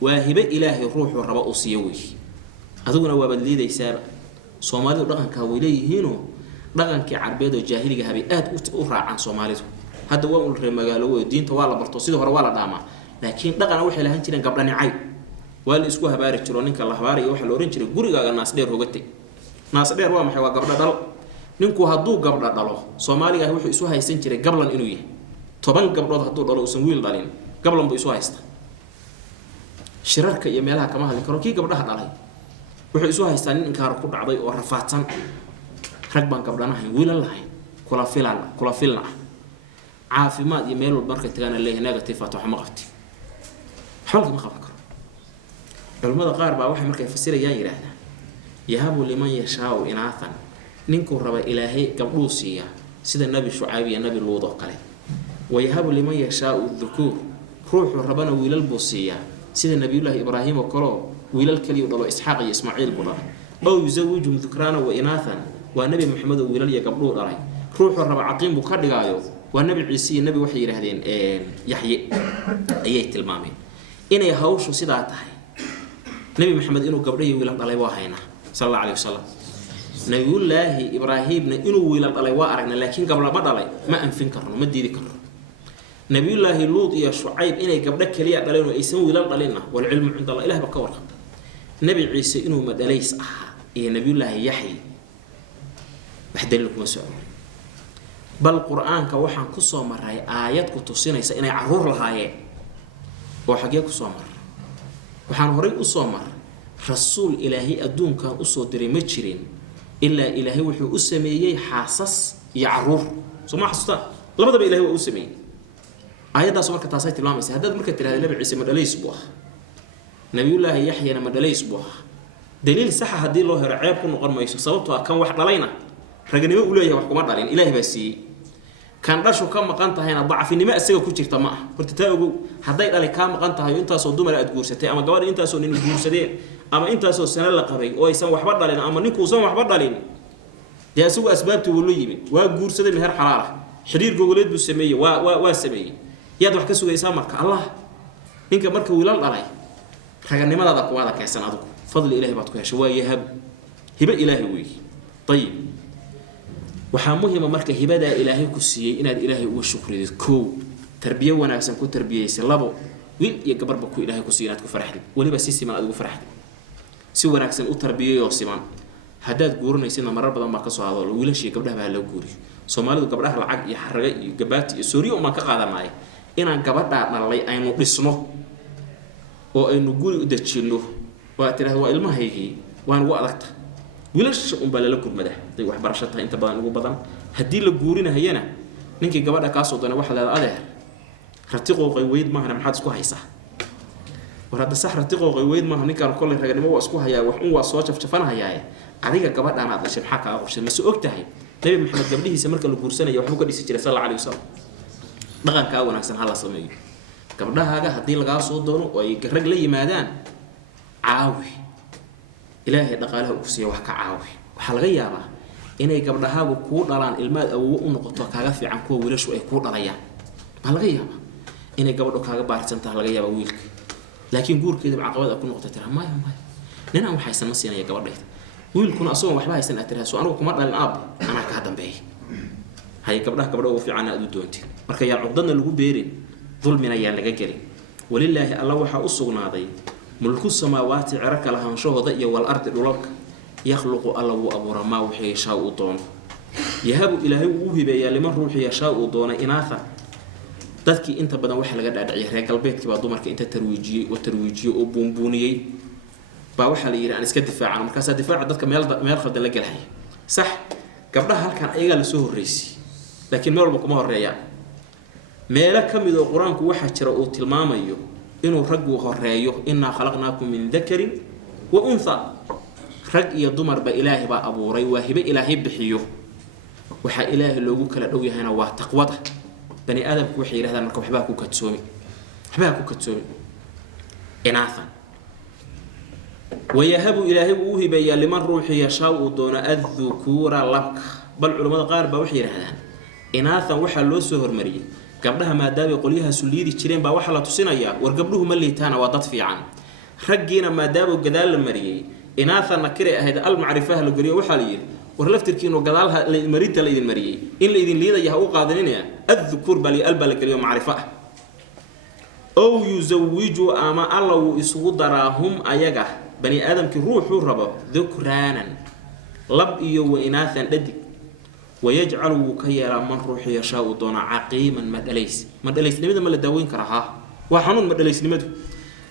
waa hibe ilaahay ruuxu raba oo siiyo way aduguna waa bad liidaysaa Soomaalidu dhaqanka way leeyihiin dhaqankii carbeed oo jaahiliga habay aad u raacaan Soomaalidu hadda waa ul reer magaalo oo diinta waa la barto sidoo hore waa la dhaamaa laakiin dhaqan waxay lahayn jireen gabdha nicay waa la isku habaari jiro ninka la habaariyo waxa la oran jiray gurigaaga naas dheer hogatay naas dheer waa maxay waa gabdha dhal ninku hadduu gabdha dhalo Soomaaliga wuxuu isu haysan jiray gablan inuu yahay 10 gabdhood hadduu dhalo uusan wiil dhalin gablan buu isu haysta shirarka iyo meelaha kama hadli karo kii gabdhaha dhalay wuxuu isu haystaa nin inkaar ku dhacday oo rafaadsan rag baan gabdhanahay wiilal lahayn kula filna caafimaad iyo meel walba markay tagaan leeyahay negative waxa ma qabti xalka ma qaban karo culimada qaar baa waxay markay fasirayaan yiraahdaan yahabu liman yashaa'u inaathan ninku raba ilaahay gabdhuu siiya sida nabi shucayb iyo nabi luud oo kale wa yahabu liman yashaa'u dhukur ruuxu rabana wiilal buu siiya sida nabiyullaahi ibraahim oo kale wiilal kaliya dhalo isxaaq iyo ismaaciil buu dhalay oo yuzawijum dhukrana wa inaathan wa nabi muhammad oo wiilal iyo gabdhuu dhalay ruuxu raba aqim buu ka dhigaayo wa nabi ciise iyo nabi waxay yiraahdeen yaxye ayay tilmaameen inay hawshu sidaa tahay nabi muhammad inuu gabdhaha wiilal dhalay waa hayna sallallahu alayhi wasallam nabiyullaahi ibraahimna inuu wiilal dhalay waa aragna laakiin gabdha ma dhalay ma anfin karno ma diidi karno nabiyullaahi luud iyo shucayb inay gabdha kaliya dhaleen oo aysan wiilal dhalinna wal ilmu inda allah ilaah baka warqab nabi ciise inuu madalays ah iyo nabiyullaahi yaxya waxdalku mas'uul bal quraanka waxaan ku soo maray aayad ku tusinaysa inay caruur lahaayeen oo xagee ku soo maray waxaan horay u soo maray rasuul ilaahi adduunkan u soo diray ma jirin ilaa ilaahi wuxuu u sameeyay xaasas iyo caruur soo ma xasuusta labadaba ilaahi waa u sameeyay aayadaas marka taasay tilmaamaysa haddaad marka tiraahdo nabi ciise madalays buu ah nabiyullaahi yaxyana madalays buu ah daliil sax ah hadii loo helo ceeb ku noqon mayso sababtoo ah kan wax dhalayna raganimo u leeyahay wax kuma dhalin ilaahi baa siiyay kan dhashu ka maqan tahayna dacfinimo asaga ku jirta ma ah horta taa ogow hadday dhalay ka maqan tahay intaasoo dumar aad guursatay ama gabadh intaasoo nin guursadeen ama intaasoo sana la qabay oo aysan waxba dhalin ama ninku uusan waxba dhalin dee asagu asbaabtu wuu la yimid waa guursaday meher xalaal ah xiriir gogoleed buu sameeyay waa sameeyay yaad wax ka sugaysaa marka allah ninka marka wiilal dhalay raganimadaada ku wada kaysan adigu fadli ilaahi baad ku heshay waa yahab hiba ilaahi weey tayib waxaa muhiim marka hibada ilaahay ku siiyay inaad ilaahay uga shukriyo koo tarbiya wanaagsan ku tarbiyaysa labo wiil iyo gabarba ku ilaahay ku siiyay inaad ku faraxdid waliba si siman aad ugu faraxdid si wanaagsan u tarbiyeeyo siman haddaad guurinaysidna marar badan baa ka soo hadlo wiilashii gabdhaha baa la guuriyo Soomaalidu gabdhaha lacag iyo xaraga iyo gabaati iyo sooriyo uma ka qaadanay inaan gabadha dhalay aynu dhisno oo aynu guri u dajino waa tiraahdo waa ilmahaygii waan ugu adagta wiilasha baa la gurmada day wax barashada inta badan ugu badan hadii la guurinayna ninkii gabadha ka soo doona waxa la adeer ratiqo qayweyd maahan maxaad isku haysaa warada sax ratiqo qayweyd maahan ninkaan kulay raganimo waa isku hayaa wax uu waa soo jafjafanayaa adiga gabadhaan aad dhashay maxaa ka qorshay ma soo ogtahay nabi maxamed gabdhihiisa marka la guursanayo wax uu ka dhisi jiray sallallahu alayhi wasallam dhaqanka wanaagsan hala sameeyo gabdhahaaga hadii laga soo doono oo ay rag la yimaadaan caawi ilaahay dhaqaalaha uu siiyo wax ka caawi waxa laga yaabaa inay gabdhahaagu ku dhalaan ilmaad awow u noqoto kaaga fiican kuwa wiilashu ay ku dhalayaan ma laga yaabaa inay gabadhu kaaga baarsantaa laga yaabaa wiilka laakiin guurkeeda caqabad ku noqotay tira ma ninaan waxaysan ma siinaya gabadheeda wiilkuna asoo waxba haysan atiraaso anigu kuma dhalin aab ana ka dambeey hay gabdhaha ugu fiican aad u doontiin marka yaa cudadna lagu beerin dulmina yaa laga gelin walillaahi alla waxa u sugnaaday mulku samaawaati cirka lahaanshahooda iyo wal ardi dhulalka yakhluqu alla wa abura ma wixii shaa u doono yahabu ilaahay uu hibeeyaa liman ruuxi yashaa uu doona inaatha dadkii inta badan waxa laga dhaadhiciyay reer galbeedkii baa dumarka inta tarwiijiyo oo buunbuuniyay baa waxa la yiri aan iska difaacano markaas difaaca dadka meel khaldan la galay sax gabdhaha halkan ayaga la soo horeeyay laakiin meel walba kuma horeeya meela kamid oo quraanku waxa jira oo tilmaamayo inuu raggu horeeyo inna khalaqnaakum min dhakarin wa untha rag iyo dumar ba ilaahi baa abuuray waa hibe ilaahi bixiyo waxa ilaahi loogu kala dhow yahayna waa taqwada bani aadamku waxay yiraahdaan marka waxba ku kadsoomi inaatha ويهب إلهي وهبيا لمن روحي يشاء دون الذكور لك بل علماء قار بوحي رهدان إناثا وحا لو سهر مري قبلها ما داب يقوليها سليدي تشرين با وحا لا تصينيا ورقبلوه مليتانا وضطفي عن رجينا ما دابوا قدال المري إناثا نكري هيدا المعرفة لقريه وحا ليه ورلفتركين وقدالها المريد ليدين مري إن ليدين ليدا يهو قادرين الذكور بلي قلب لك اليوم معرفة أو يزوجوا أما الله يسود دراهم أيجا بني آدم كروح ربا ذكرانا لب إيو وإناثا ددك ويجعلوا كيرا من روح يشاء دون عقيما مدليس لماذا ما لدوين كرها وحنون مدليس لماذا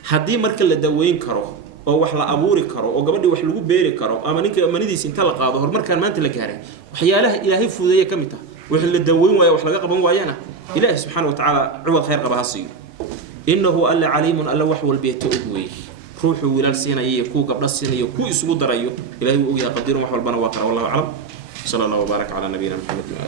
هدي مركل لدوين كرو أو وحلا أبوري كرو أو قبل وحلو بيري كرو أما نيك أما ندي سنتلا قاضي هر مركل ما أنت لكهري وحياله إلهي فوذية كميته وحل لدوين وحلا قبل ويانا إله سبحانه وتعالى عوض خير قبها الصيو إنه ألا عليم ألا وحو البيت أبوي روحوا ولا السنة يكون قبل السنة يكون يسود رأيه إلهي ويا قدير وحول بنا وقرأ والله أعلم صلى الله وبارك على نبينا محمد وآله